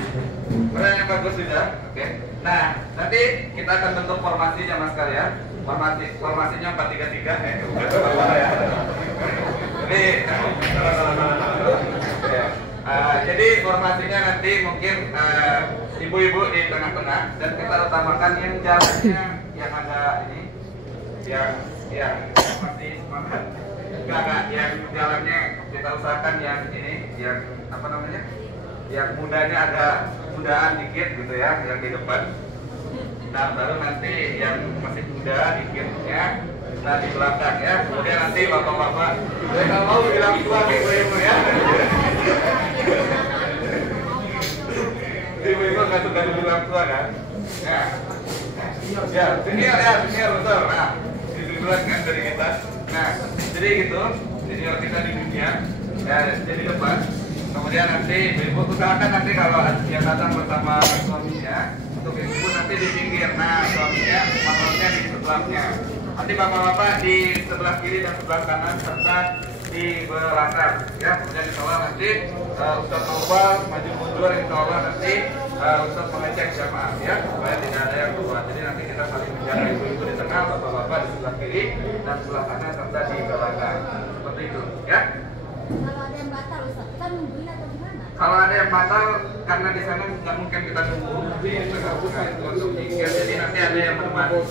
pertanyaan yang bagus sudah. Oke. Nah, nanti kita akan bentuk formasinya mas kalian. Formasinya 4-3-3. Ya. Jadi formasinya nanti mungkin ibu-ibu di tengah-tengah dan kita utamakan yang jalannya yang ada ini, yang masih semangat. Enggak, yang jalannya kita usahakan yang ini, yang apa namanya? Yang mudanya agak mudaan dikit gitu ya, yang di depan. Nah, baru nanti yang masih muda dikitnya, nah di belakang ya. Kemudian nanti bapak-bapak, saya nggak mau bilang tua nih ibu ya. Nah, ya, senior betul. Nah, itu duluan kan dari kita. Nah, jadi gitu, senior kita di dunia, ya, jadi depan. Kemudian nanti ibu usahakan nanti kalau yang datang bersama suaminya, untuk ibu nanti di pinggir. Nah, suaminya, mahramnya di sebelahnya. Nanti bapak-bapak di sebelah kiri dan sebelah kanan serta di belakang. Ya, kemudian insya Allah nanti Ustaz Nobal maju mundur, insya Allah nanti Ustaz mengecek jamaah ya, supaya tidak ada yang keluar. Jadi nanti kita saling menjaga, ibu-ibu di tengah, bapak-bapak di sebelah kiri dan sebelah kanan serta di belakang. Seperti itu, ya. Kalau ada yang batal, Ustaz, kita nungguin atau gimana? Kalau ada yang batal, karena di sana nggak mungkin kita nunggu di tengah-tengah itu untuk mikir, jadi nanti ada yang menemani.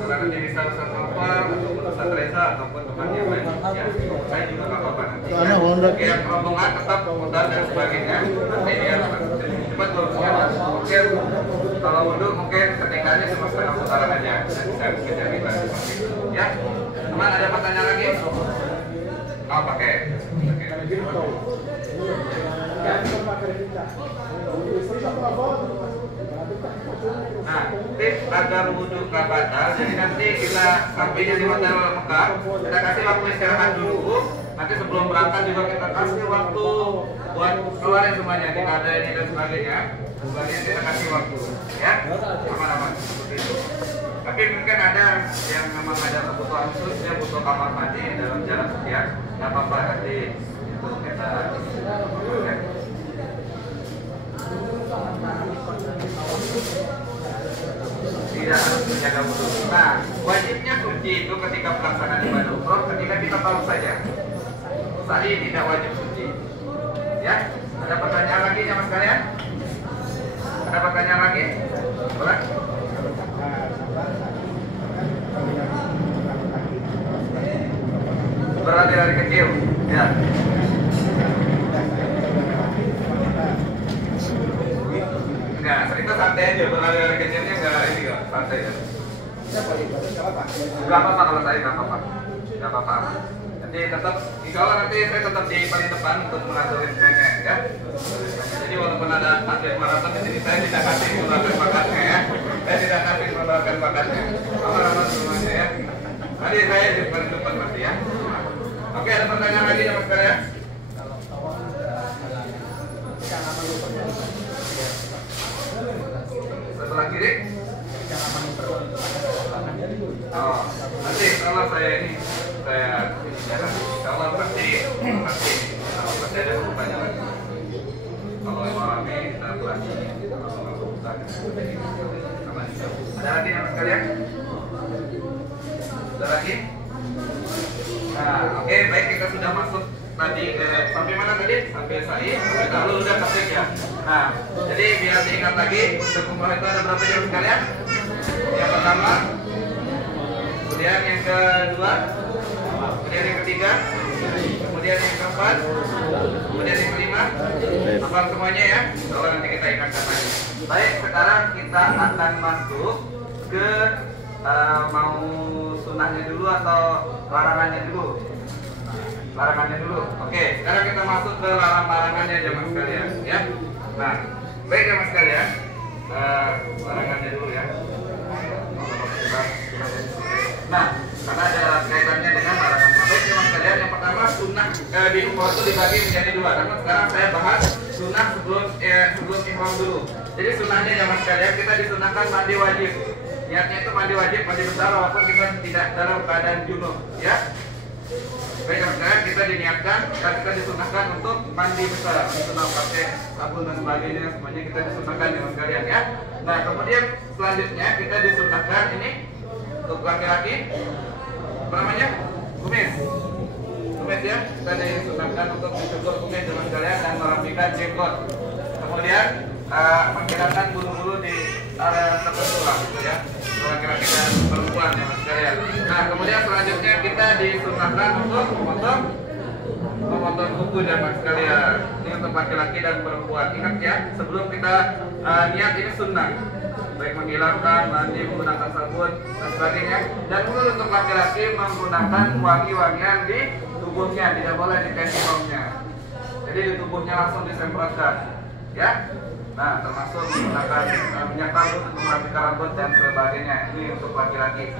Karena nanti bisa Ustaz Nopal, ataupun Ustaz Reza, ataupun teman yang lain, ya, saya juga nggak apa-apa nanti. Ya. Yang rombongan tetap modal dan sebagainya, nanti dia cepat lurusnya. Mungkin kalau wudhu mungkin ketinggalannya cuma setengah putaran aja, dan bisa kejar kita seperti itu. Ya, teman ada pertanyaan lagi? Oh, pakai. Nah, tips agar wudhu gak batal, jadi nanti kita sampainya di hotel Mekah, kita kasih waktu istirahat dulu. Nanti sebelum berangkat juga kita kasih waktu buat keluarin semuanya, di kada ini dan sebagainya. Sebagian kita kasih waktu, ya, aman-aman seperti itu. Tapi mungkin ada yang memang ada kebutuhan khusus, dia butuh kamar mandi dalam jarak sekian, nggak apa-apa nanti itu kita. Ya. Tidak harus menjaga wudhu. Nah, wajibnya suci itu ketika pelaksanaan ibadah umroh, ketika kita tahu saja. Sa'i tidak wajib suci. Ya, ada pertanyaan lagi ya mas kalian? Ada pertanyaan lagi? Boleh? Berarti dari kecil, ya. Enggak, itu santai aja, berlari dari kecilnya enggak ini kok, santai ya. Enggak apa-apa kalau saya enggak apa-apa. Enggak apa-apa. Nanti tetap, insya Allah nanti saya tetap di paling depan untuk mengaturin semuanya ya. Jadi walaupun ada atlet maraton di sini, saya tidak kasih mengeluarkan bakatnya ya. Saya tidak kasih mengeluarkan bakatnya. Aman-aman semuanya ya. Nanti saya di paling depan pasti ya. Oke, ada pertanyaan lagi ya mas ya? Sebelah kiri? Oh, nanti kalau saya ini jalan, kalau pasti ada berubahnya lagi. Kalau yang alami kita pelajari, ada lagi yang sekalian? Ada lagi? Nah, oke, baik, kita sudah masuk tadi sampai mana tadi? Sampai sa'i, lalu udah kasih ya. Nah, jadi biar diingat lagi, berkumpul itu ada berapa jam sekalian? Yang pertama, kemudian yang kedua, kemudian yang ketiga, kemudian yang keempat, kemudian yang kelima, hafal semuanya ya. Kalau nanti kita ingatkan lagi. Baik, sekarang kita akan masuk ke mau sunnahnya dulu atau larangannya dulu? Larangannya dulu. Oke, sekarang kita masuk ke larangannya jemaah sekalian ya. Nah, baik jemaah sekalian, larangannya dulu ya. Nah, karena ada kaitannya dengan larangan. Baik jemaah sekalian, yang pertama sunnah di umroh itu dibagi menjadi dua. Namun sekarang saya bahas sunnah sebelum ihram dulu. Jadi sunnahnya jemaah sekalian, kita disunahkan mandi wajib. Niatnya itu mandi wajib, mandi besar walaupun kita tidak dalam keadaan junub ya. Baik teman-teman, kita diniatkan dan kita disunahkan untuk mandi besar, sunah pakai sabun dan sebagainya, semuanya kita disunahkan dengan sekalian ya. Nah kemudian selanjutnya kita disunahkan ini untuk laki-laki apa namanya? Kumis ya, kita disunahkan untuk mencukur kumis dengan sekalian dan merapikan jenggot. Kemudian menghilangkan bulu-bulu di area tertentu lah ya, laki-laki dan perempuan ya mas sekalian. Nah kemudian selanjutnya kita disunahkan untuk memotong kuku ya mas sekalian. Ini untuk laki-laki dan perempuan. Ingat ya, sebelum kita niat ini sunnah, baik menghilangkan, mandi, menggunakan sabun dan sebagainya. Dan untuk laki-laki menggunakan wangi-wangian di tubuhnya, tidak boleh di tensinya. Jadi di tubuhnya langsung disemprotkan ya. Nah, termasuk menggunakan minyak rambut untuk merapikan rambut dan sebagainya. Ini untuk laki-laki.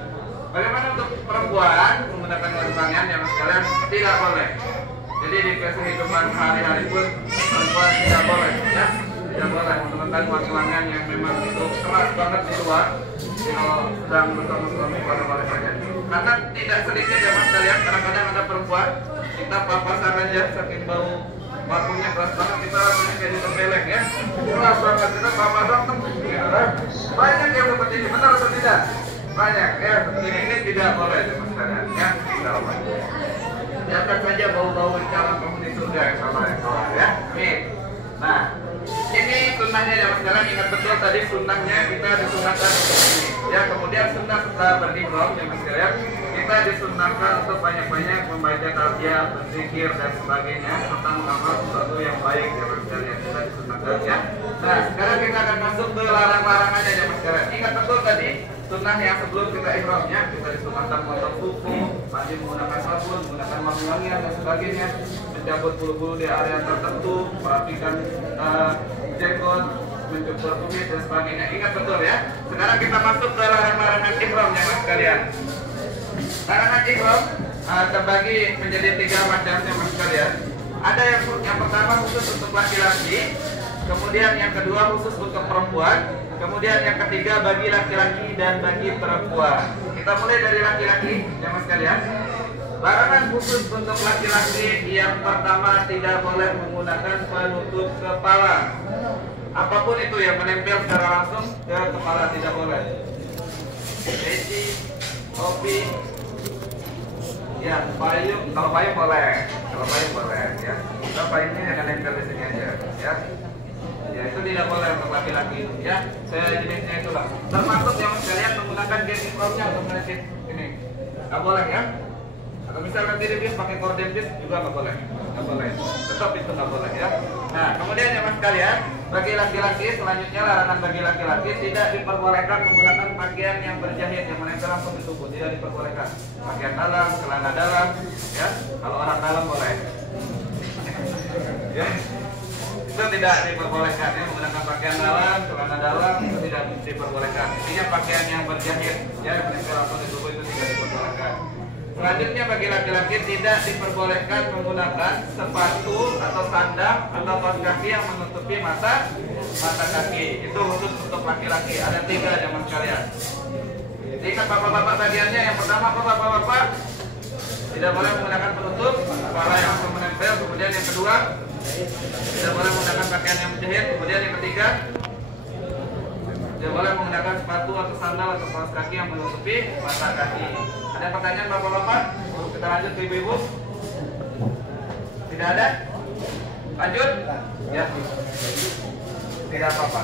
Bagaimana untuk perempuan menggunakan wangi-wangian yang sekalian tidak boleh. Jadi di kehidupan hari-hari pun perempuan tidak boleh, ya, tidak boleh menggunakan wangi-wangian yang memang itu keras banget di luar. Kalau sedang bersama suami boleh saja. Karena tidak sedikit ya mas sekalian, kadang-kadang ada perempuan kita papasan aja saking bau parfumnya keras banget, kita rasanya kayak ditempelek ya, keras banget, kita papasan ya, banyak yang seperti ini, benar atau tidak? Banyak ya, seperti ini tidak boleh ya mas sekalian ya, tidak boleh. Biarkan saja bau-bau calon penghuni surga yang sama ya. Amin. Nah, ini sunnahnya ya mas sekalian, ingat betul tadi sunnahnya kita disunahkan untuk ini. Ya, kemudian sunnah setelah berihram ya mas sekalian, kita disunnahkan untuk banyak-banyak membaca tauhid, berzikir dan sebagainya serta mengamal sesuatu yang baik ya mas sekalian. Kita disunnahkan ya. Nah, sekarang kita akan masuk ke larang-larangannya ya mas sekalian. Ingat betul tadi sunnah yang sebelum kita ihramnya, kita disunnahkan memotong kuku, masih menggunakan sabun, menggunakan wangi-wangian dan sebagainya, mencabut bulu-bulu di area tertentu, merapikan jenggot, mencukur kumis dan sebagainya. Ingat betul ya. Sekarang kita masuk ke larangan ihram ya mas sekalian. Larangan ihram terbagi menjadi 3 macamnya mas sekalian. Ada yang pertama khusus untuk laki-laki, kemudian yang kedua khusus untuk perempuan, kemudian yang ketiga bagi laki-laki dan bagi perempuan. Kita mulai dari laki-laki ya mas sekalian. Larangan khusus untuk laki-laki yang pertama tidak boleh menggunakan penutup kepala. Apapun itu yang menempel secara langsung ke kepala tidak boleh. Peci, topi, ya payung. Kalau payung boleh, ya. Kita payungnya jangan nempel di sini aja, ya. Ya itu tidak boleh untuk laki-laki, ya. Saya jenisnya itulah. Termasuk yang sekalian menggunakan gain ihramnya untuk menekik ini, nggak boleh ya. Atau misalkan dia pakai korden bis juga nggak boleh, tetap itu nggak boleh ya. Nah kemudian ya mas sekalian, bagi laki-laki selanjutnya larangan bagi laki-laki tidak diperbolehkan menggunakan pakaian yang berjahit yang menempel langsung di tubuh, tidak diperbolehkan. Pakaian dalam, celana dalam, ya. Kalau orang dalam boleh, ya. Itu tidak diperbolehkan ya, menggunakan pakaian dalam, celana dalam itu tidak diperbolehkan. Intinya pakaian yang berjahit, ya, yang menempel langsung di tubuh itu tidak diperbolehkan. Selanjutnya bagi laki-laki tidak diperbolehkan menggunakan sepatu atau sandal atau kaos kaki yang menutupi mata kaki. Itu khusus untuk laki-laki. Ada 3 zaman sekalian. Ingat bapak-bapak bagiannya. Yang pertama apa bapak-bapak? Tidak boleh menggunakan penutup kepala yang langsung menempel. Kemudian yang kedua tidak boleh menggunakan pakaian yang menjahit. Kemudian yang ketiga tidak boleh menggunakan sepatu atau sandal atau kaos kaki yang menutupi mata kaki. Ada pertanyaan bapak-bapak? Kita lanjut ke ibu-ibu. Tidak ada? Lanjut? Ya. Tidak apa-apa.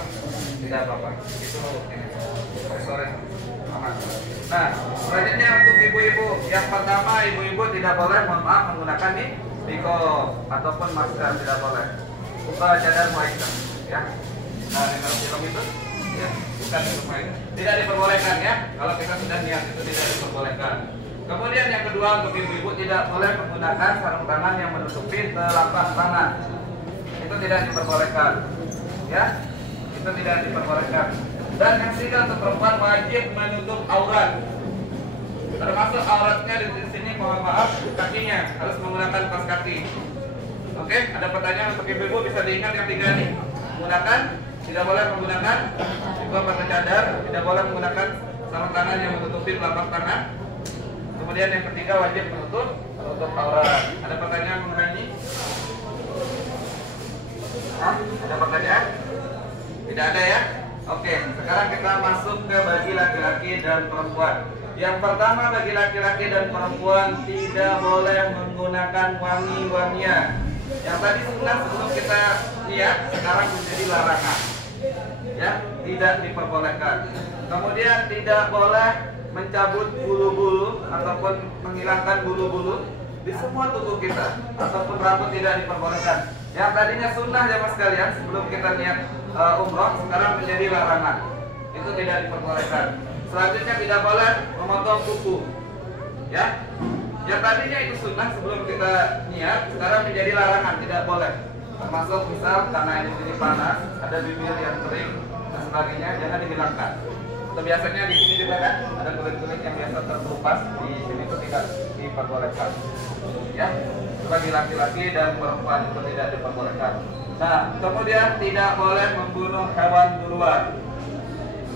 Itu ini. Sore. Aman. Nah, selanjutnya untuk ibu-ibu. Yang pertama, ibu-ibu tidak boleh, mohon maaf, menggunakan biko ataupun masker, tidak boleh. Buka cadar muaizah, ya. Nah, dengan film itu, ya, bukan itu muaizah. Tidak diperbolehkan ya. Kalau kita sudah niat itu tidak diperbolehkan. Kemudian yang kedua untuk ibu-ibu tidak boleh menggunakan sarung tangan yang menutupi telapak tangan. Itu tidak diperbolehkan. Ya, itu tidak diperbolehkan. Dan yang ketiga untuk perempuan wajib menutup aurat. Termasuk auratnya di sini, mohon maaf, kakinya harus menggunakan kaos kaki. Oke, ada pertanyaan untuk ibu-ibu, bisa diingat yang 3 ini. Menggunakan, tidak boleh menggunakan juga pakai cadar, tidak boleh menggunakan sarung tangan yang menutupi telapak tangan. Kemudian yang ketiga wajib menutup aurat. Ada pertanyaan mengenai ini? Ada pertanyaan? Tidak ada ya? Oke, sekarang kita masuk ke bagi laki-laki dan perempuan. Yang pertama bagi laki-laki dan perempuan tidak boleh menggunakan wangi-wangian. Yang tadi sunnah sebelum kita lihat, sekarang menjadi larangan. Ya, tidak diperbolehkan. Kemudian tidak boleh mencabut bulu-bulu ataupun menghilangkan bulu-bulu di semua tubuh kita, ataupun rambut tidak diperbolehkan. Yang tadinya sunnah ya mas sekalian, sebelum kita niat umroh, sekarang menjadi larangan. Itu tidak diperbolehkan. Selanjutnya tidak boleh memotong kuku. Ya, yang tadinya itu sunnah sebelum kita niat, sekarang menjadi larangan, tidak boleh. Termasuk misal karena ini sini panas, ada bibir yang kering dan sebagainya, jangan dihilangkan. Atau biasanya di sini juga kan ada kulit-kulit yang biasa terkelupas, di sini itu tidak diperbolehkan. Ya, bagi laki-laki dan perempuan itu tidak diperbolehkan. Nah, kemudian tidak boleh membunuh hewan buruan.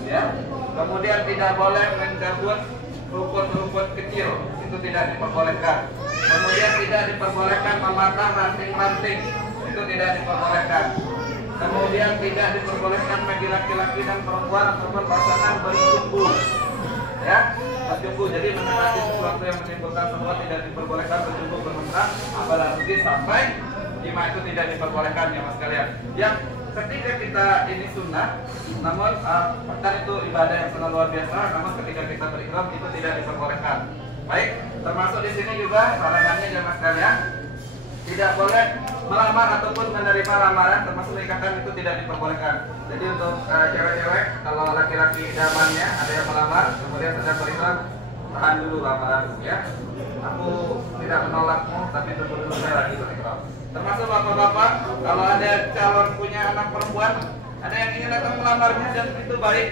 Ya, kemudian tidak boleh mencabut rumput-rumput kecil, itu tidak diperbolehkan. Kemudian tidak diperbolehkan mematah ranting-ranting, itu tidak diperbolehkan. Kemudian tidak diperbolehkan bagi laki-laki dan perempuan ataupun pasangan berjumbu. Ya, berjumbu. Jadi mendekati sesuatu yang menimbulkan semua tidak diperbolehkan berjumbu bermesra, apalagi sampai jima itu tidak diperbolehkan ya mas kalian. Yang ketika kita ini sunnah, namun kan itu ibadah yang sangat luar biasa, namun ketika kita berihram itu tidak diperbolehkan. Baik, termasuk di sini juga larangannya ya mas kalian, tidak boleh melamar ataupun menerima lamaran, termasuk nikahkan itu tidak diperbolehkan. Jadi untuk cewek-cewek, kalau laki-laki idamannya ada yang melamar, kemudian sedang berihram, tahan dulu lamaran ya. Aku tidak menolakmu, tapi tunggu dulu saya lagi berihram. Termasuk bapak-bapak, kalau ada calon punya anak perempuan, ada yang ingin datang melamarnya dan itu baik,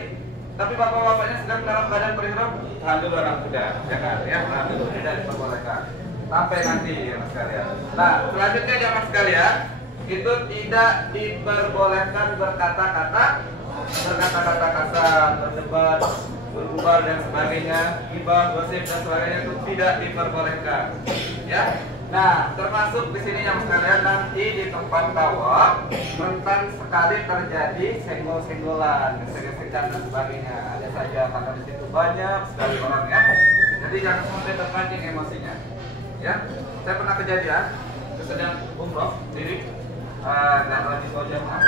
tapi bapak-bapaknya sedang dalam keadaan berihram, tahan dulu anak muda, jangan ya, tahan dulu, tidak diperbolehkan. Sampai nanti ya mas sekalian. Nah, selanjutnya ya mas sekalian, itu tidak diperbolehkan berkata-kata kasar, berdebat, berubah dan sebagainya, gibah, gosip dan sebagainya itu tidak diperbolehkan. Ya. Nah, termasuk di sini yang sekalian nanti di tempat tawaf rentan sekali terjadi senggol-senggolan, gesek-gesekan dan sebagainya. Ada saja karena di situ banyak sekali orang ya. Jadi jangan sampai terpancing emosinya. Ya, saya pernah kejadian, saya sedang umroh diri, dan lagi jamaah.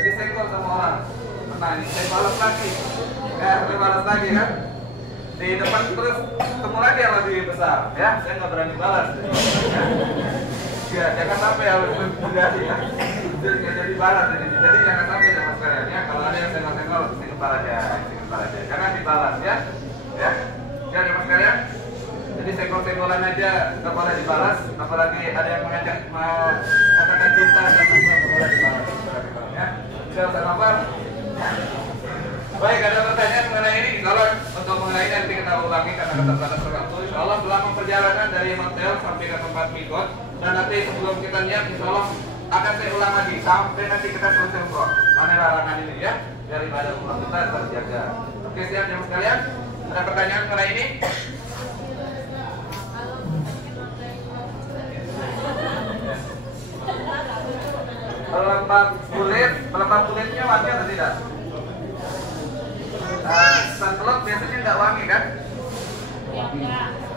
Jadi senggol sama orang. Nah ini saya balas lagi, saya balas lagi kan. Di depan terus ketemu lagi yang lebih besar, ya saya nggak berani balas. Ya, jangan sampai harus terjadi ya. Jadi balas jadi jangan sampai sama sekalian ya. Kalau ada yang senggol-senggol, sini balas ya, jangan dibalas ya. Ya, jadi mas sekalian. Jadi senggol-senggolan aja nggak boleh dibalas, apalagi ada yang mengatakan cinta dan nggak boleh dibalas. Ya, sudah nomor. Baik, ada pertanyaan mengenai ini? Kalau untuk mengenai nanti kita ulangi karena keterbatasan waktu. Insya Allah selama perjalanan dari hotel sampai ke tempat mikot dan nanti sebelum kita niat, Insya Allah akan saya ulang lagi sampai nanti kita selesai umroh. Mana larangan ini ya? Biar ibadah umroh kita terjaga. Oke, siap jemaah sekalian? Ada pertanyaan mengenai ini? Pelembab kulitnya wangi atau tidak? Sunblock biasanya nggak wangi kan?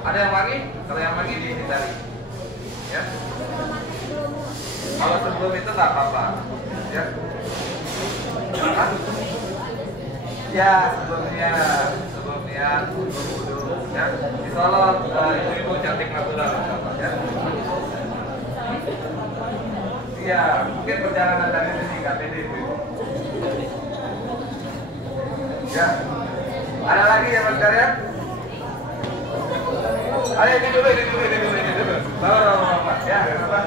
Ada yang wangi? Kalau yang wangi dihindari. Ya. Kalau sebelum itu nggak apa-apa. Ya. Gimana? Ya sebelumnya sebelum wudu. Ya. Insya Allah ibu-ibu cantik natural ya. Iya, mungkin perjalanan dari sini nggak pede itu. Ya, ada lagi ya mas sekalian? Ayo ini dulu. Bawa ya, kenapa?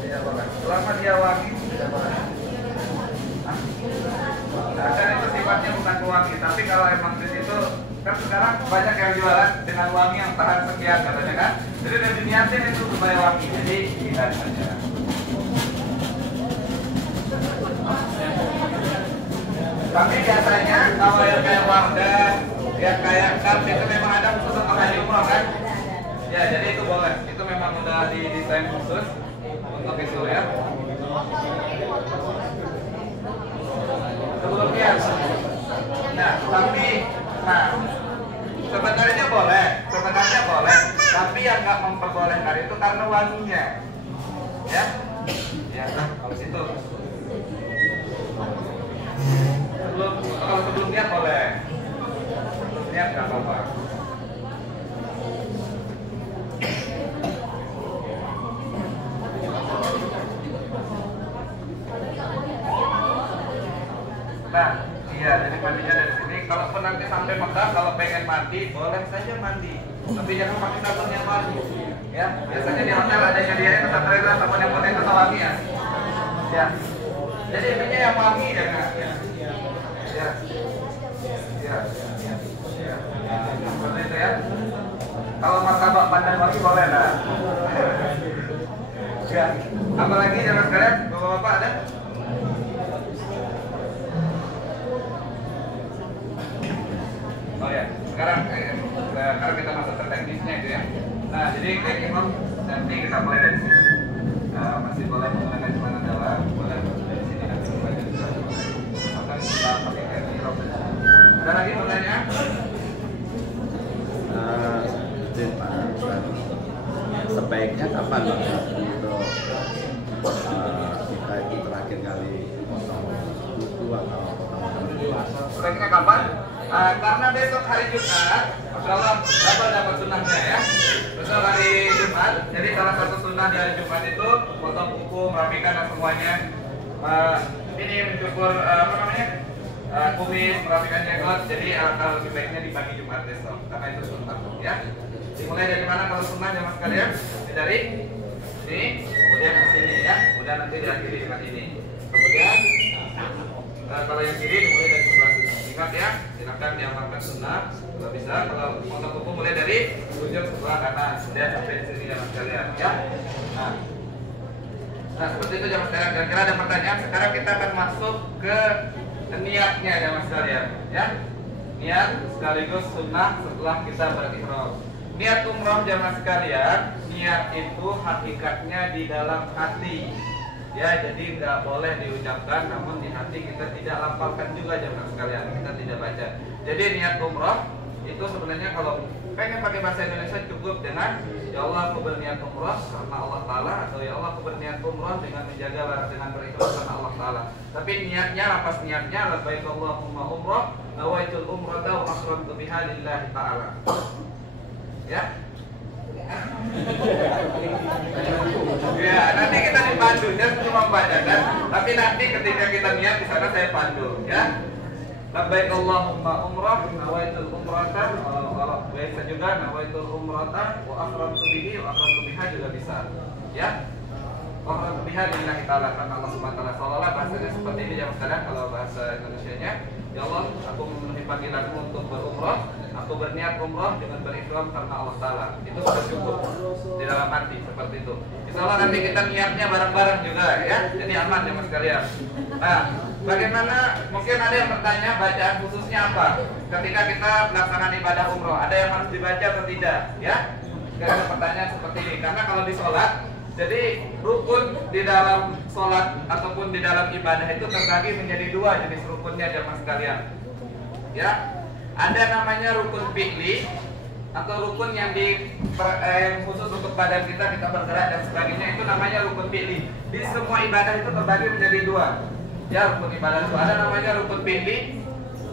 Tidak boleh. Selama dia wangi, tidak boleh. Nah, kan itu sifatnya bukan wangi, tapi kalau emang di situ kan sekarang banyak yang jualan dengan wangi yang tahan sekian katanya kan. Jadi udah diniatin itu supaya wangi, jadi tidak saja. Tapi biasanya kalau yang kayak Wardah, yang kayak Kars itu memang ada khusus untuk haji umroh kan? Ya, jadi itu boleh. Itu memang udah didesain khusus untuk itu ya. Sebelumnya, nah tapi, sebenarnya boleh, tapi yang nggak memperbolehkan itu karena wanginya, ya, kalau situ, kalau sebelumnya boleh, sebelumnya nggak apa-apa. Nah, iya, jadi mandinya dari sini. Kalaupun nanti sampai Mekah, kalau pengen mandi, boleh saja mandi. Tapi jangan pakai sabun yang wangi. Ya, biasanya di hotel ada nyediain pesantren sabun yang putih itu wangi ya. Ya. Jadi intinya yang wangi ya, Kak. Ya. Ya. Ya. Ya. Seperti itu ya. Kalau martabak pandan wangi boleh lah. Ya. Apalagi jangan sekalian, bapak-bapak ada? Oh ya, sekarang kita masuk ke teknisnya itu ya. Nah, jadi kayak imam nanti kita mulai dari sini. Masih boleh menggunakan celana dalam, boleh dari sini nanti membaca surat. Maka kita pakai kayak imam. Ada lagi pertanyaan? Sebaiknya kapan Bang untuk kita itu terakhir kali potong kuku atau potong puasa? Sebaiknya kapan? Karena besok hari Jumat, kalau dapat sunnahnya ya. Besok hari Jumat, jadi salah satu sunnah di hari Jumat itu potong kuku, merapikan dan semuanya. Ini mencukur kumis, merapikan jenggot. Jadi kalau lebih baiknya di pagi Jumat besok, karena itu sunnah ya. Dimulai dari mana kalau sunnah jamaah sekalian? Dari sini, kemudian ke sini ya. Kemudian nanti diakhiri dengan ini. Kemudian kalau yang kiri dimulai dari sebelah sini. Ingat ya, silakan diamalkan sunnah. Kalau bisa, kalau potong kuku mulai dari ujung sebelah kanan, kemudian sampai di sini jamaah sekalian ya. Nah seperti itu jamaah sekalian. Kira-kira ada pertanyaan. Sekarang kita akan masuk ke niatnya jamaah sekalian ya. Niat sekaligus sunnah setelah kita berihram. Niat umroh jamaah sekalian, niat itu hakikatnya di dalam hati. Ya, jadi nggak boleh diucapkan, namun di hati kita tidak lafalkan juga jamaah sekalian, kita tidak baca. Jadi niat umroh itu sebenarnya kalau pengen pakai bahasa Indonesia cukup dengan ya Allah aku berniat umroh karena Allah Taala, atau ya Allah aku berniat umroh dengan menjaga dengan berikhlas karena Allah Taala. Tapi niatnya, lapas niatnya labbaik Allahumma umroh, nawaitul umrata wa akhramtu biha lillahi ta'ala. Ya. Ya, nanti kita dipandu, saya cuma membacakan, tapi nanti ketika kita niat di sana saya pandu, ya. Labbaik Allahumma umrah, nawaitul umrata, bisa juga nawaitul umrata, wa akhramtu bihi, wa akhramtu biha juga bisa, ya. Wa akhramtu biha lillahi ta'ala, karena Allah subhanahu wa ta'ala. Seolah-olah bahasanya seperti ini ya sekarang kalau bahasa Indonesianya. Ya Allah, aku memenuhi panggilanmu untuk berumrah, aku berniat umrah dengan berihram karena Allah Ta'ala. Itu sudah cukup di dalam hati, seperti itu. Insya Allah nanti kita niatnya bareng-bareng juga ya, jadi aman ya mas sekalian. Nah, bagaimana, mungkin ada yang bertanya bacaan khususnya apa ketika kita melaksanakan ibadah umrah, ada yang harus dibaca atau tidak ya? Ada pertanyaan seperti ini, karena kalau di sholat, jadi rukun di dalam sholat ataupun di dalam ibadah itu terbagi menjadi dua jenis rukunnya jamaah sekalian. Ya, ada namanya rukun fi'li atau rukun yang khusus untuk badan kita bergerak dan sebagainya, itu namanya rukun fi'li. Di semua ibadah itu terbagi menjadi dua. Ya, rukun ibadah itu ada namanya rukun fi'li,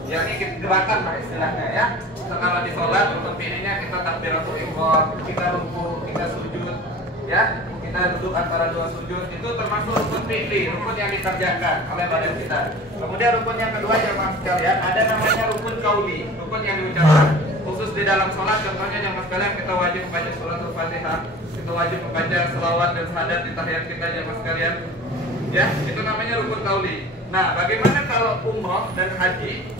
yang ini gerakan lah istilahnya ya. Kalau di sholat rukun fi'linya kita takbiratul ihram, kita ruku, kita sujud, ya. Kita duduk antara dua sujud, itu termasuk rukun fi'li, rukun yang dikerjakan oleh badan kita. Kemudian rukun yang kedua jamaah sekalian, ada namanya rukun qauli, rukun yang diucapkan. Khusus di dalam sholat, contohnya jamaah sekalian kita wajib membaca suratul Fatihah, kita wajib membaca selawat dan syahadat di tahiyat kita jamaah sekalian. Ya, itu namanya rukun qauli. Nah, bagaimana kalau umroh dan haji?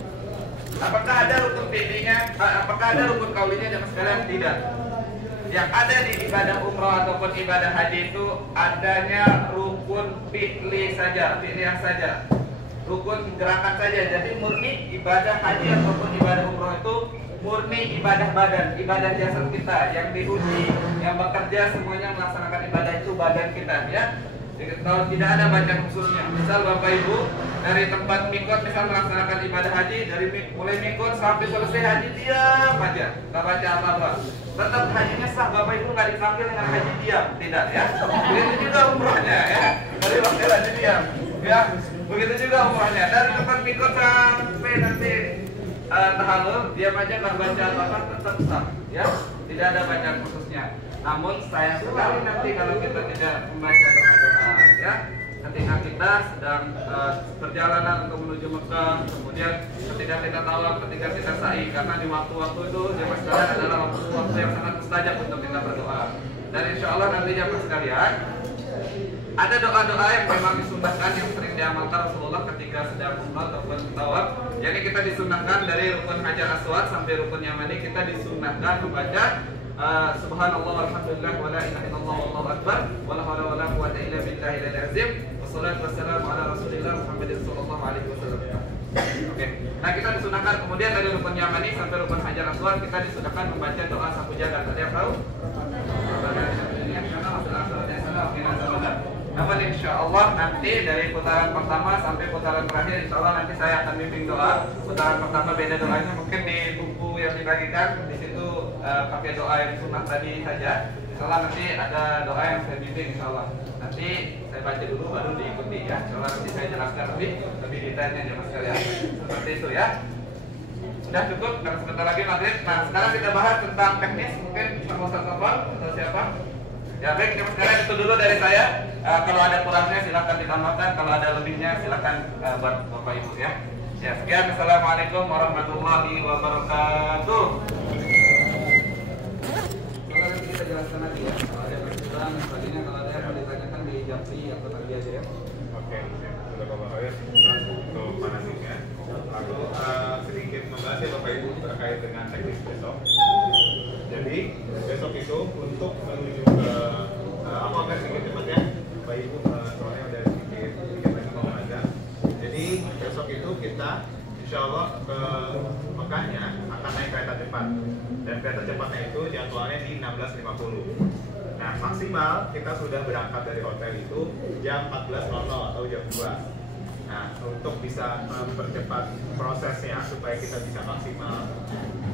Apakah ada rukun fi'linya? Apakah ada rukun qaulinya jamaah sekalian? Tidak. Yang ada di ibadah umroh ataupun ibadah haji itu adanya rukun fi'li saja, fi'liyah saja, rukun gerakan saja. Jadi murni ibadah haji ataupun ibadah umroh itu murni ibadah badan, ibadah jasad kita yang diuji, yang bekerja semuanya melaksanakan ibadah itu badan kita ya. Jadi, kalau tidak ada bacaan khususnya, misal Bapak Ibu dari tempat mikot misal melaksanakan ibadah haji, dari mulai mikot sampai selesai haji diam aja, nggak baca apa-apa, tetap hajinya sah. Bapak Ibu nggak dipanggil dengan haji diam, tidak ya. Begitu juga umrohnya ya, dari waktu haji diam ya. Begitu juga umrohnya dari tempat mikot sampai nanti tahallul diam aja, nggak baca apa-apa, tetap sah ya. Tidak ada bacaan khususnya. Namun sayang sekali nanti kalau kita tidak membaca doa-doa ya. ketika kita sedang perjalanan untuk menuju Mekah, kemudian ketika kita tawaf, ketika kita sa'i, karena di waktu-waktu itu jemaah sekalian adalah waktu-waktu yang sangat mustajab untuk kita berdoa. Dan insya Allah nanti jemaah sekalian ada doa-doa yang memang disunnahkan yang sering diamalkan Rasulullah ketika sedang umrah ataupun tawaf. Jadi kita disunnahkan dari rukun Hajar Aswad sampai rukun Yamani, kita disunnahkan membaca Subhanallah walhamdulillah wala ilaha illallah wallahu akbar wala haula wala quwwata illa billahil azim wassalatu wassalamu ala rasulillah Muhammadin sallallahu alaihi wasallam. Oke. Nah, kita disunahkan kemudian dari rukun Yamani sampai rukun Hajar Aswad kita disunahkan membaca doa sapu jagat. Ada yang tahu? Namun insya Allah nanti dari putaran pertama sampai putaran terakhir insya Allah nanti saya akan bimbing doa. Putaran pertama beda doanya, mungkin di buku yang dibagikan di situ pakai doa yang sunnah tadi saja. Insya Allah nanti ada doa yang saya bimbing insya Allah. Nanti saya baca dulu baru diikuti ya. Insya Allah nanti saya jelaskan lebih detailnya jemaah sekalian. Seperti itu ya. Sudah cukup karena sebentar lagi maghrib. Nah, sekarang kita bahas tentang teknis. Mungkin sama Ustaz Topal atau siapa? Ya baik, sekarang itu dulu dari saya. Kalau ada kurangnya silahkan ditambahkan, kalau ada lebihnya silahkan buat Bapak Ibu ya. Ya sekian, assalamualaikum warahmatullahi wabarakatuh. Kalau nanti kita jelaskan lagi ya, kalau ada persoalan sebagainya, kalau ada yang mau ditanyakan di Japri atau tadi aja ya. Oke, sudah Bapak Khair untuk manasiknya. Lalu sedikit membahas ya Bapak Ibu terkait dengan teknis besok. Jadi besok itu untuk menuju ke aku agak sedikit cepat ya Bapak Ibu, soalnya udah sedikit lagi mau ada. Jadi besok itu kita insya Allah ke Mekahnya akan naik kereta cepat, dan kereta cepatnya itu jadwalnya di 16.50. Nah maksimal kita sudah berangkat dari hotel itu jam 14.00 atau jam 2. Nah untuk bisa mempercepat prosesnya supaya kita bisa maksimal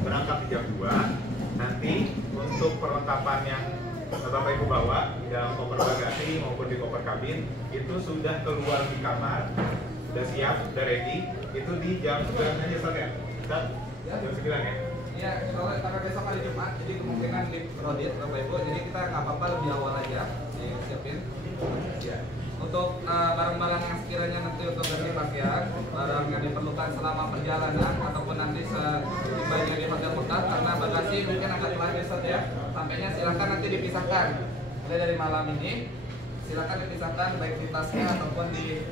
berangkat di jam 2, nanti untuk perlengkapan yang Bapak Ibu bawa di dalam koper bagasi maupun di koper kabin itu sudah keluar di kamar, sudah siap, sudah ready. Itu di jam 9 aja Ustaz ya? Ustaz? Jam 9 ya? Iya, soalnya karena besok hari Jumat, jadi kemungkinan lift kredit Bapak Ibu, jadi kita nggak apa-apa lebih awal aja disiapin. Ya. Untuk barang-barang yang sekiranya nanti untuk ganti pakaian, barang yang diperlukan selama perjalanan ataupun nanti setibanya di hotel Mekah, karena bagasi mungkin agak telat besok ya, sampainya silakan nanti dipisahkan. Mulai dari malam ini silakan dipisahkan baik di tasnya ataupun di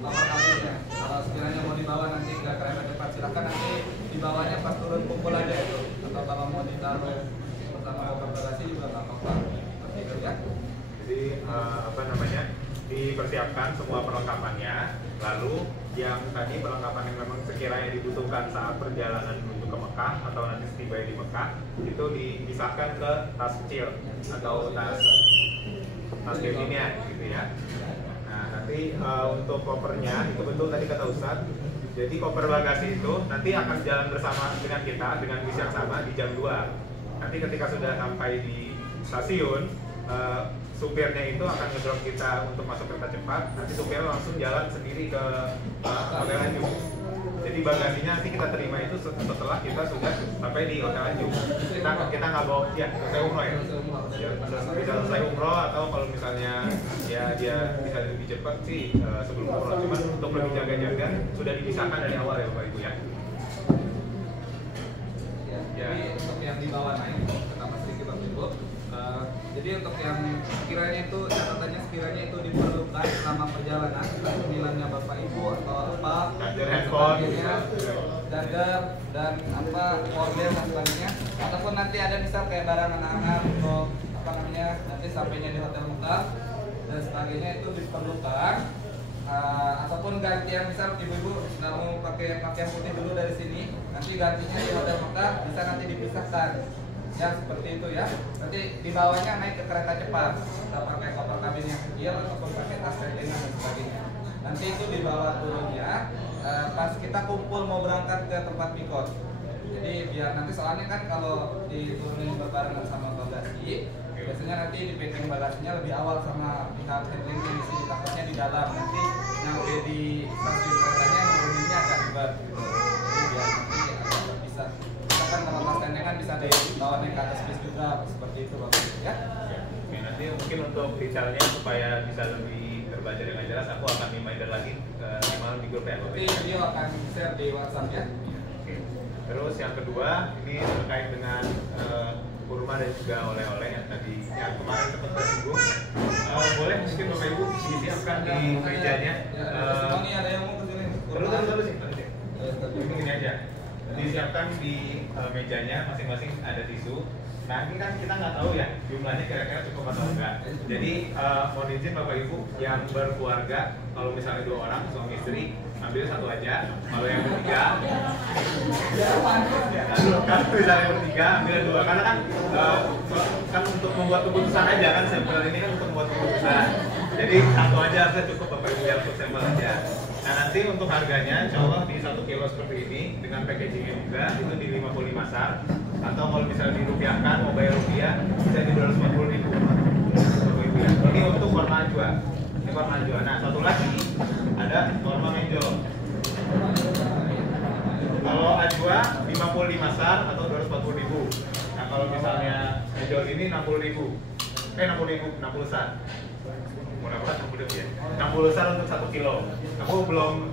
koper kabinnya. Kalau sekiranya mau dibawa nanti ke kereta cepat, silakan nanti dibawanya pas turun kumpul aja itu. Atau kalau mau ditaruh bersama koper bagasi juga nggak apa-apa. Seperti itu ya. Jadi dipersiapkan semua perlengkapannya. Lalu yang tadi perlengkapan yang memang sekiranya dibutuhkan saat perjalanan menuju ke Mekah atau nanti setiba di Mekah itu dipisahkan ke tas kecil atau tas beginian gitu ya. Nah nanti untuk kopernya itu betul tadi kata Ustadz. Jadi koper bagasi itu nanti akan jalan bersama dengan kita dengan bis yang sama di jam 2. Nanti ketika sudah sampai di stasiun, supirnya itu akan ngedrop kita untuk masuk kereta cepat. Nanti supirnya langsung jalan sendiri ke Hotel Anjung. Jadi bagasinya nanti kita terima itu setelah kita sudah sampai di Hotel Anjung. Kita nggak bawa ya selesai umroh ya. Bisa selesai umroh atau kalau misalnya ya dia bisa lebih cepat sih sebelum umroh. Cuma untuk lebih jaga-jaga sudah dipisahkan dari awal ya Bapak Ibu ya. Jadi untuk yang dibawa naik pertama sedikit Bapak Ibu. Jadi untuk yang sekiranya itu catatannya sekiranya itu diperlukan selama perjalanan, panggilannya Bapak Ibu atau apa, charger handphone, charger dan apa powerbank dan sebagainya, ataupun nanti ada misal kayak barang anak-anak untuk apa namanya nanti sampainya di Hotel Mekah dan sebagainya itu diperlukan. Ataupun gantian misal ibu-ibu nggak mau pakai pakaian putih dulu dari sini, nanti gantinya di Hotel Mekah bisa nanti dipisahkan. Ya seperti itu ya. Nanti dibawanya naik ke kereta cepat, kita pakai koper kabin yang kecil ataupun pakai tas traveling dan sebagainya. Nanti itu dibawa turunnya pas kita kumpul mau berangkat ke tempat mikot. Jadi biar nanti soalnya kan kalau diturunin berbarengan sama bagasi, biasanya nanti di packing bagasinya lebih awal sama pihak handling di sini, takutnya di dalam nanti nyampe di stasiun keretanya nuruninnya agak ribet. Jadi biar nanti agak terpisah. Kan kalau mas tendengan bisa dibawa naik ke atas bis juga seperti itu Bapak ya. Oke, nanti mungkin untuk detailnya supaya bisa lebih berbaca dengan jelas, aku akan reminder lagi malam di grup ya Bapak Nanti Ibu. video akan share di WhatsApp ya. Oke. Terus yang kedua ini terkait dengan kurma dan juga oleh-oleh yang tadi yang kemarin sempat tersinggung. Boleh mungkin Bapak Ibu disiapkan di mejanya. Semua nih ada yang mau kesini. Terus sih. Ini aja. Disiapkan di mejanya masing-masing ada tisu. Nah ini kan kita nggak tahu ya jumlahnya kira-kira cukup atau enggak. Jadi mohon izin Bapak Ibu yang berkeluarga, kalau misalnya 2 orang suami istri ambil 1 aja. Kalau yang bertiga, kan misalnya bertiga ambil 2 karena kan untuk membuat keputusan aja kan sampel ini kan untuk membuat keputusan. Jadi 1 aja harusnya cukup Bapak Ibu yang untuk sampel aja. Nah nanti untuk harganya insya Allah di 1 kilo seperti ini dengan packagingnya juga itu di 55 SAR. Atau kalau misalnya dirupiahkan mau bayar rupiah bisa di 240.000 Bapak Ibu ya. Ini untuk warna ajwa. Ini warna ajwa. Nah satu lagi ada warna menjol. Kalau ajwa 55 SAR atau 240.000. Nah kalau misalnya menjol ini 60.000. 60 SAR. Mulai berat 60 ya. 60 SAR untuk 1 kilo. Aku belum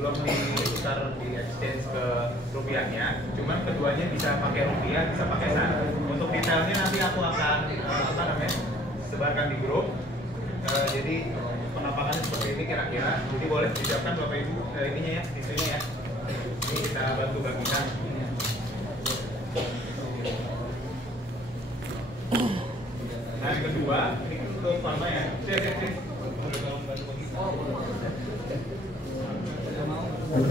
ditukar di exchange ke rupiahnya, cuman keduanya bisa pakai rupiah, bisa pakai SAR. Untuk detailnya nanti aku akan sebarkan di grup. Jadi penampakannya seperti ini kira-kira. Jadi boleh disiapkan Bapak Ibu ininya ya, tisunya ya. Ini kita bantu bagikan. Nah yang kedua, ini untuk forma ya. Cek. Dan